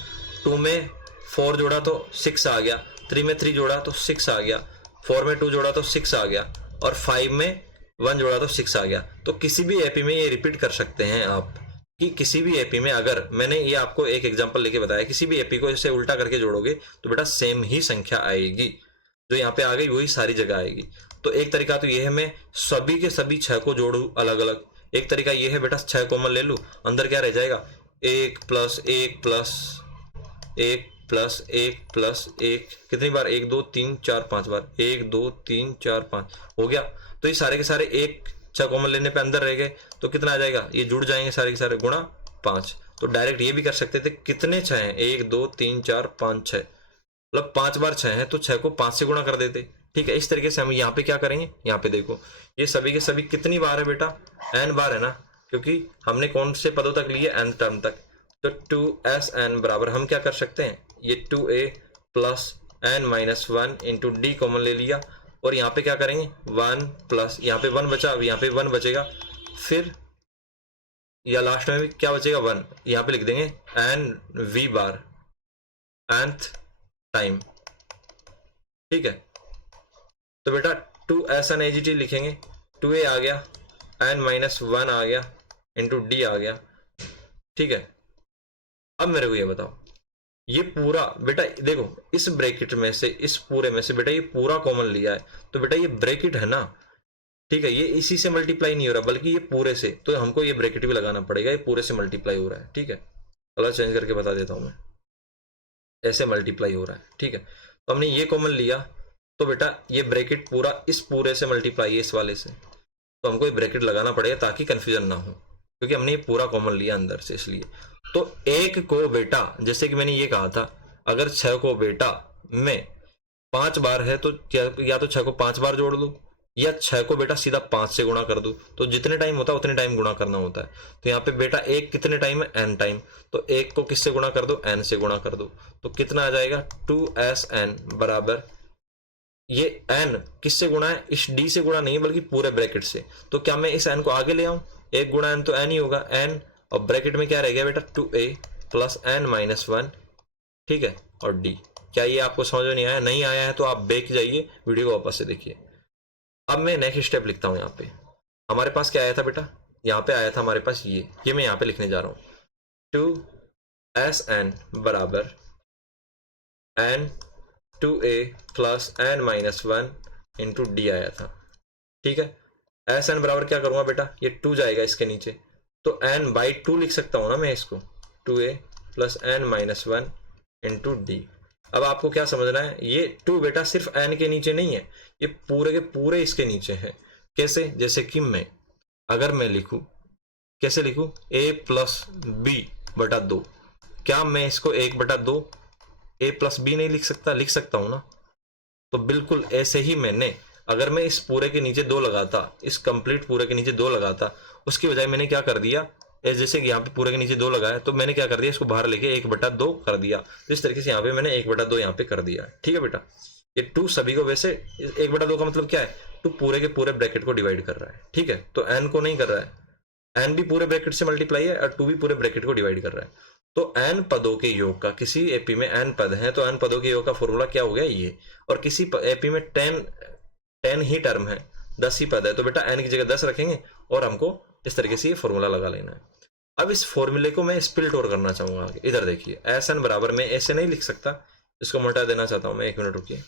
2 में 4 जोड़ा तो 6 आ गया, 3 में 3 जोड़ा तो 6 आ गया, 4 में 2 जोड़ा तो 6 आ गया, और 5 में 1 जोड़ा तो 6 आ गया। तो किसी भी एपी में ये रिपीट कर सकते हैं आप, कि किसी भी एपी में, अगर मैंने ये आपको एक एग्जांपल लेके बताया, किसी भी एपी को इसे उल्टा करके जोड़ोगे तो बेटा सेम ही संख्या आएगी, जो यहाँ पे आ गई वही सारी जगह आएगी। तो एक तरीका तो ये है, मैं सभी के सभी 6 को जोड़ू अलग अलग। एक तरीका ये है बेटा 6 कॉमन ले लूँ, अंदर क्या रह जाएगा, 1 प्लस 1 प्लस 1 प्लस 1 प्लस 1, कितनी बार, 1 2 3 4 5 बार, 1 2 3 4 5 हो गया। तो ये सारे के सारे एक 6 कॉमन लेने पे अंदर रह गए, तो कितना आ जाएगा, ये जुड़ जाएंगे सारे के सारे, गुणा 5। तो डायरेक्ट ये भी कर सकते थे, कितने 6 हैं, 1 2 3 4 5 6, मतलब 5 बार 6 है तो 6 को 5 से गुणा कर देते, ठीक है। इस तरीके से हम यहाँ पे क्या करेंगे, यहाँ पे देखो ये सभी के सभी कितनी बार है बेटा, n बार है ना, क्योंकि हमने कौन से पदों तक लिए, n टर्म तक। तो 2sn बराबर हम क्या कर सकते हैं, ये 2a plus n-1 into D common ले लिया, और यहाँ पे क्या करेंगे 1 प्लस, यहाँ पे 1 बचा, अब यहाँ पे 1 बचेगा, फिर या लास्ट में भी क्या बचेगा 1, यहाँ पे लिख देंगे n-v बार nth टाइम, ठीक है। तो बेटा 2sn AGT लिखेंगे, 2a आ गया, n-1 आ गया इंटू डी आ गया, ठीक है। अब मेरे को ये बताओ, ये पूरा बेटा देखो, इस ब्रैकेट में से, इस पूरे में से बेटा ये पूरा कॉमन लिया है, तो बेटा ये ब्रैकेट है ना, ठीक है, ये इसी से मल्टीप्लाई नहीं हो रहा बल्कि ये पूरे से, तो हमको ये ब्रैकेट भी लगाना पड़ेगा, ये पूरे से मल्टीप्लाई हो रहा है, ठीक है। कलर चेंज करके बता देता हूं मैं, ऐसे मल्टीप्लाई हो रहा है, ठीक है। तो हमने ये कॉमन लिया, तो बेटा ये ब्रैकेट पूरा इस पूरे से मल्टीप्लाई है इस वाले से, तो हमको ये ब्रैकेट लगाना पड़ेगा ताकि कंफ्यूजन ना हो, क्योंकि हमने ये पूरा कॉमन लिया अंदर से, इसलिए। तो 1 को बेटा, जैसे कि मैंने ये कहा था, अगर 6 को बेटा में 5 बार है तो या तो 6 को 5 बार जोड़ दो, या 6 को बेटा सीधा 5 से गुणा कर दो। तो जितने टाइम होता है उतने टाइम गुणा करना होता है। तो यहाँ पे बेटा 1 कितने टाइम है, n टाइम। तो 1 को किससे गुणा कर दो, n से गुणा कर दो। तो कितना आ जाएगा, 2sn बराबर, ये n किससे गुणा है, इस d से गुणा नहीं बल्कि पूरे ब्रैकेट से। तो क्या मैं इस n को आगे ले आऊं, 1 गुणा n तो n ही होगा, n और ब्रैकेट में क्या रह गया बेटा, 2a प्लस n माइनस 1, ठीक है, और d। क्या ये आपको समझ में नहीं आया? नहीं आया है तो आप बैक जाइए, वीडियो को वापस से देखिए। अब मैं नेक्स्ट स्टेप लिखता हूं। यहाँ पे हमारे पास क्या आया था बेटा, यहाँ पे आया था हमारे पास ये मैं यहाँ पे लिखने जा रहा हूं, 2sn बराबर n 2a plus n minus 1 into D आया था, ठीक है। sn बराबर क्या करूंगा बेटा, ये 2 जाएगा इसके नीचे, तो n बाई 2 लिख सकता हूं ना मैं इसको, 2a plus n minus 1 into D. अब आपको क्या समझना है, ये 2 बेटा सिर्फ n के नीचे नहीं है, ये पूरे के पूरे इसके नीचे है। कैसे, जैसे कि मैं अगर मैं लिखूं, कैसे लिखूं, a प्लस बी बटा 2, क्या मैं इसको 1/2 a प्लस बी नहीं लिख सकता? लिख सकता हूं ना। तो बिल्कुल ऐसे ही मैंने, अगर मैं इस पूरे के नीचे 2 लगाता, इस कंप्लीट पूरे के नीचे 2 लगाता, उसकी बजाय मैंने क्या कर दिया, जैसे कि यहाँ पे पूरे के नीचे 2 लगाया, तो मैंने क्या कर दिया, इसको बाहर लेके 1/2 कर दिया। तो इस तरीके से यहाँ पे मैंने 1/2 यहाँ पे कर दिया, ठीक है बेटा। ये 2 सभी को, वैसे 1/2 का मतलब क्या है, 2 पूरे के पूरे ब्रैकेट को डिवाइड कर रहा है, ठीक है। तो n को नहीं कर रहा है, n भी पूरे ब्रैकेट से मल्टीप्लाई है और 2 भी पूरे ब्रैकेट को डिवाइड कर रहा है। तो n पदों के योग का, किसी एपी में n पद है तो n पदों के योग का फॉर्मूला क्या हो गया ये। और किसी एपी में 10 ही टर्म है, 10 ही पद है, तो बेटा n की जगह 10 रखेंगे और हमको इस तरीके से ये फॉर्मूला लगा लेना है। अब इस फॉर्मूले को मैं स्प्लिट और करना चाहूंगा आगे। इधर देखिए, sn बराबर मैं ऐसे नहीं लिख सकता, इसको मिटा देना चाहता हूं मैं, 1 मिनट रुकिए।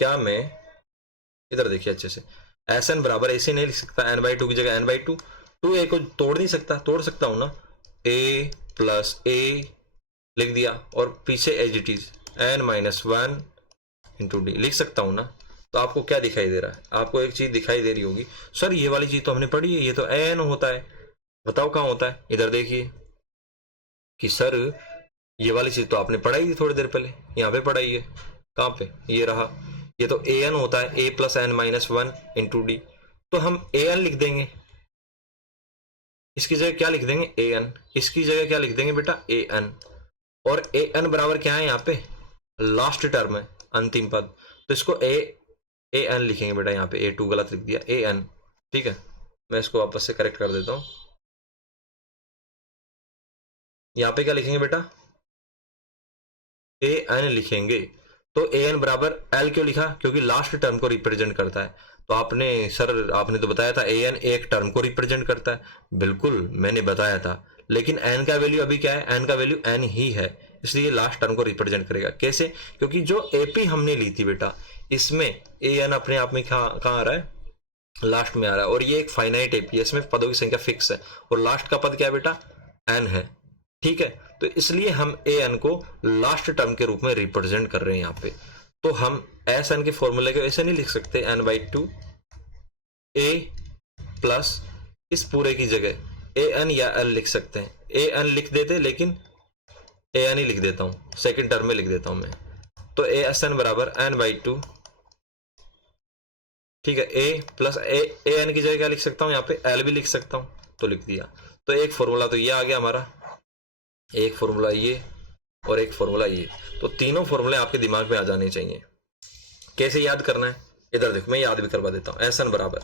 क्या मैं, इधर देखिए अच्छे से, sn बराबर ऐसे नहीं लिख सकता, n/2 की जगह n/2, 2a को तोड़ नहीं सकता, तोड़ सकता हूं ना, a प्लस a लिख दिया और पीछे as it is n minus 1 into d लिख सकता हूं ना। तो आपको क्या दिखाई दे रहा है, आपको एक चीज दिखाई दे रही होगी, सर ये वाली चीज तो हमने पढ़ी है, ये तो n होता है, बताओ कहाँ होता है। इधर देखिए कि सर ये वाली चीज तो आपने पढ़ाई थी थोड़ी देर पहले, यहाँ पे पढ़ाई है, कहाँ पे, ये रहा, ये तो an होता है, a plus n minus 1 into D. तो हम an लिख देंगे, इसकी जगह क्या लिख देंगे, an, इसकी जगह क्या लिख देंगे बेटा, an। और an बराबर क्या है, यहाँ पे लास्ट टर्म है, अंतिम पद, तो इसको an लिखेंगे बेटा, यहाँ पे a2 गलत लिख दिया, an, ठीक है। मैं इसको वापस से करेक्ट कर देता हूं, यहाँ पे क्या लिखेंगे बेटा, an लिखेंगे। तो an बराबर l क्यों लिखा, क्योंकि लास्ट टर्म को रिप्रेजेंट करता है। तो आपने, सर आपने तो बताया था an एक टर्म को रिप्रेजेंट करता है, बिल्कुल मैंने बताया था, लेकिन n का वैल्यू अभी क्या है, n का वैल्यू n ही है, इसलिए लास्ट टर्म को रिप्रेजेंट करेगा। कैसे, क्योंकि जो एपी हमने ली थी बेटा, इसमें an अपने आप में कहाँ आ रहा है, लास्ट में आ रहा है, और ये एक फाइनाइट एपी है, इसमें पदों की संख्या फिक्स है, और लास्ट का पद क्या है बेटा, n है, ठीक है। तो इसलिए हम an को लास्ट टर्म के रूप में रिप्रेजेंट कर रहे हैं यहाँ पे। तो हम sn के फॉर्मूले को ऐसे नहीं लिख सकते, n/2 a प्लस इस पूरे की जगह an या l लिख सकते हैं, an लिख देते, लेकिन an ही लिख देता हूं, सेकंड टर्म में लिख देता हूं मैं। तो sn बराबर n/2, ठीक है, a प्लस an की जगह क्या लिख सकता हूं, यहाँ पे l भी लिख सकता हूं, तो लिख दिया। तो एक फॉर्मूला तो ये आ गया हमारा, एक फॉर्मूला ये और एक फॉर्मूला ये, तो तीनों फॉर्मूले आपके दिमाग में आ जाने चाहिए। कैसे याद करना है, इधर देखो मैं याद भी करवा देता हूं। sn बराबर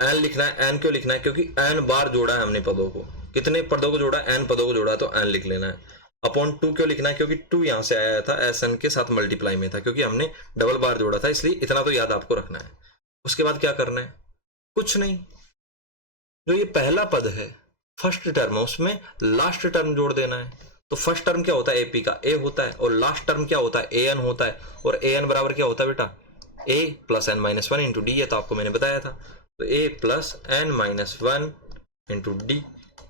n लिखना है, n क्यों लिखना है, क्योंकि n बार जोड़ा है हमने पदों को, कितने पदों को जोड़ा, n पदों को जोड़ा, तो n लिख लेना है। अपॉन 2 क्यों लिखना है, क्योंकि 2 यहां से आया था, sn के साथ मल्टीप्लाई में था, क्योंकि हमने डबल बार जोड़ा था, इसलिए इतना तो याद आपको रखना है। उसके बाद क्या करना है, कुछ नहीं, जो ये पहला पद है फर्स्ट टर्म है, उसमें लास्ट टर्म जोड़ देना है। तो फर्स्ट टर्म क्या होता है, एपी का a होता है, और लास्ट टर्म क्या होता है, an होता है, और an बराबर क्या होता है बेटा, a plus n minus 1 into D, ये तो आपको मैंने बताया था। तो a plus n minus 1 into D.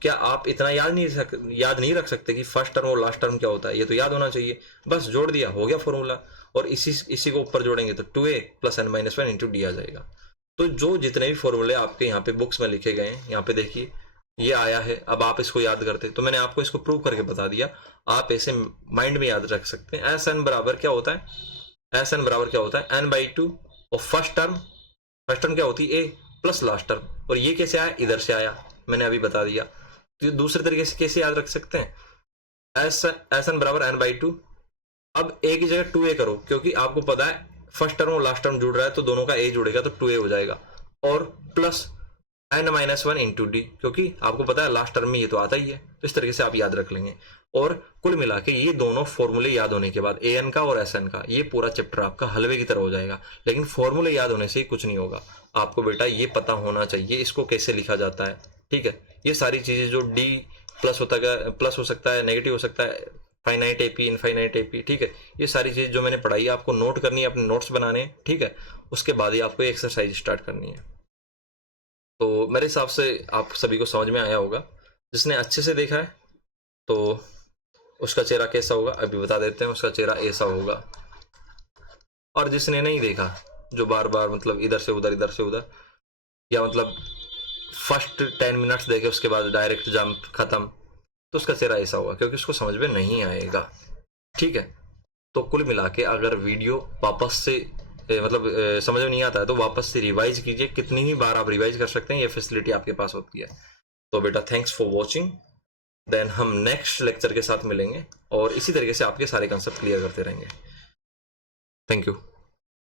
क्या आप इतना याद नहीं रख सकते कि फर्स्ट टर्म और लास्ट टर्म क्या होता है, ये तो याद होना चाहिए। बस जोड़ दिया, हो गया फॉर्मूला। और इसी को ऊपर जोड़ेंगे तो 2a plus n minus 1 into d आ जाएगा। तो जो जितने भी फॉर्मूले आपके यहाँ पे बुक्स में लिखे गए हैं, यहाँ पे देखिए ये आया है। अब आप इसको याद करते, तो मैंने आपको इसको प्रूव करके बता दिया, आप ऐसे माइंड में याद रख सकते हैं। एस एन बराबर क्या होता है, एस एन बराबर क्या होता है, n/2 और फर्स्ट टर्म क्या होती है a प्लस लास्ट टर्म। और ये कैसे आया, इधर से आया, मैंने अभी बता दिया। तो दूसरे तरीके से कैसे याद रख सकते हैं, एस एन बराबर n/2। अब a की जगह 2a करो, क्योंकि आपको पता है फर्स्ट टर्म और लास्ट टर्म जुड़ रहा है तो दोनों का a जुड़ेगा तो 2a हो जाएगा। और plus n minus 1 into D, क्योंकि आपको पता है लास्ट टर्म में ये तो आता ही है। तो इस तरीके से आप याद रख लेंगे। और कुल मिला के ये दोनों फॉर्मूले याद होने के बाद an का और sn का ये पूरा चैप्टर आपका हलवे की तरह हो जाएगा। लेकिन फॉर्मूले याद होने से ही कुछ नहीं होगा, आपको बेटा ये पता होना चाहिए इसको कैसे लिखा जाता है। ठीक है, ये सारी चीजें जो d प्लस होता है, प्लस हो सकता है, नेगेटिव हो सकता है, फाइनाइट एपी, इनफाइनाइट एपी, ठीक है, ये सारी चीज जो मैंने पढ़ाई है आपको नोट करनी है, अपने नोट्स बनाने हैं। ठीक है, उसके बाद ही आपको एक्सरसाइज स्टार्ट करनी है। तो मेरे हिसाब से आप सभी को समझ में आया होगा। जिसने अच्छे से देखा है तो उसका चेहरा कैसा होगा अभी बता देते हैं, उसका चेहरा ऐसा होगा। और जिसने नहीं देखा, जो बार बार मतलब इधर से उधर या मतलब फर्स्ट 10 मिनट्स देखे उसके बाद डायरेक्ट जंप खत्म, तो उसका चेहरा ऐसा होगा, क्योंकि उसको समझ में नहीं आएगा। ठीक है, तो कुल मिला के अगर वीडियो वापस से समझ में नहीं आता है तो वापस से रिवाइज कीजिए, कितनी ही बार आप रिवाइज कर सकते हैं, ये फैसिलिटी आपके पास होती है। तो बेटा थैंक्स फॉर वॉचिंग, देन हम नेक्स्ट लेक्चर के साथ मिलेंगे और इसी तरीके से आपके सारे कंसेप्ट क्लियर करते रहेंगे। Thank you.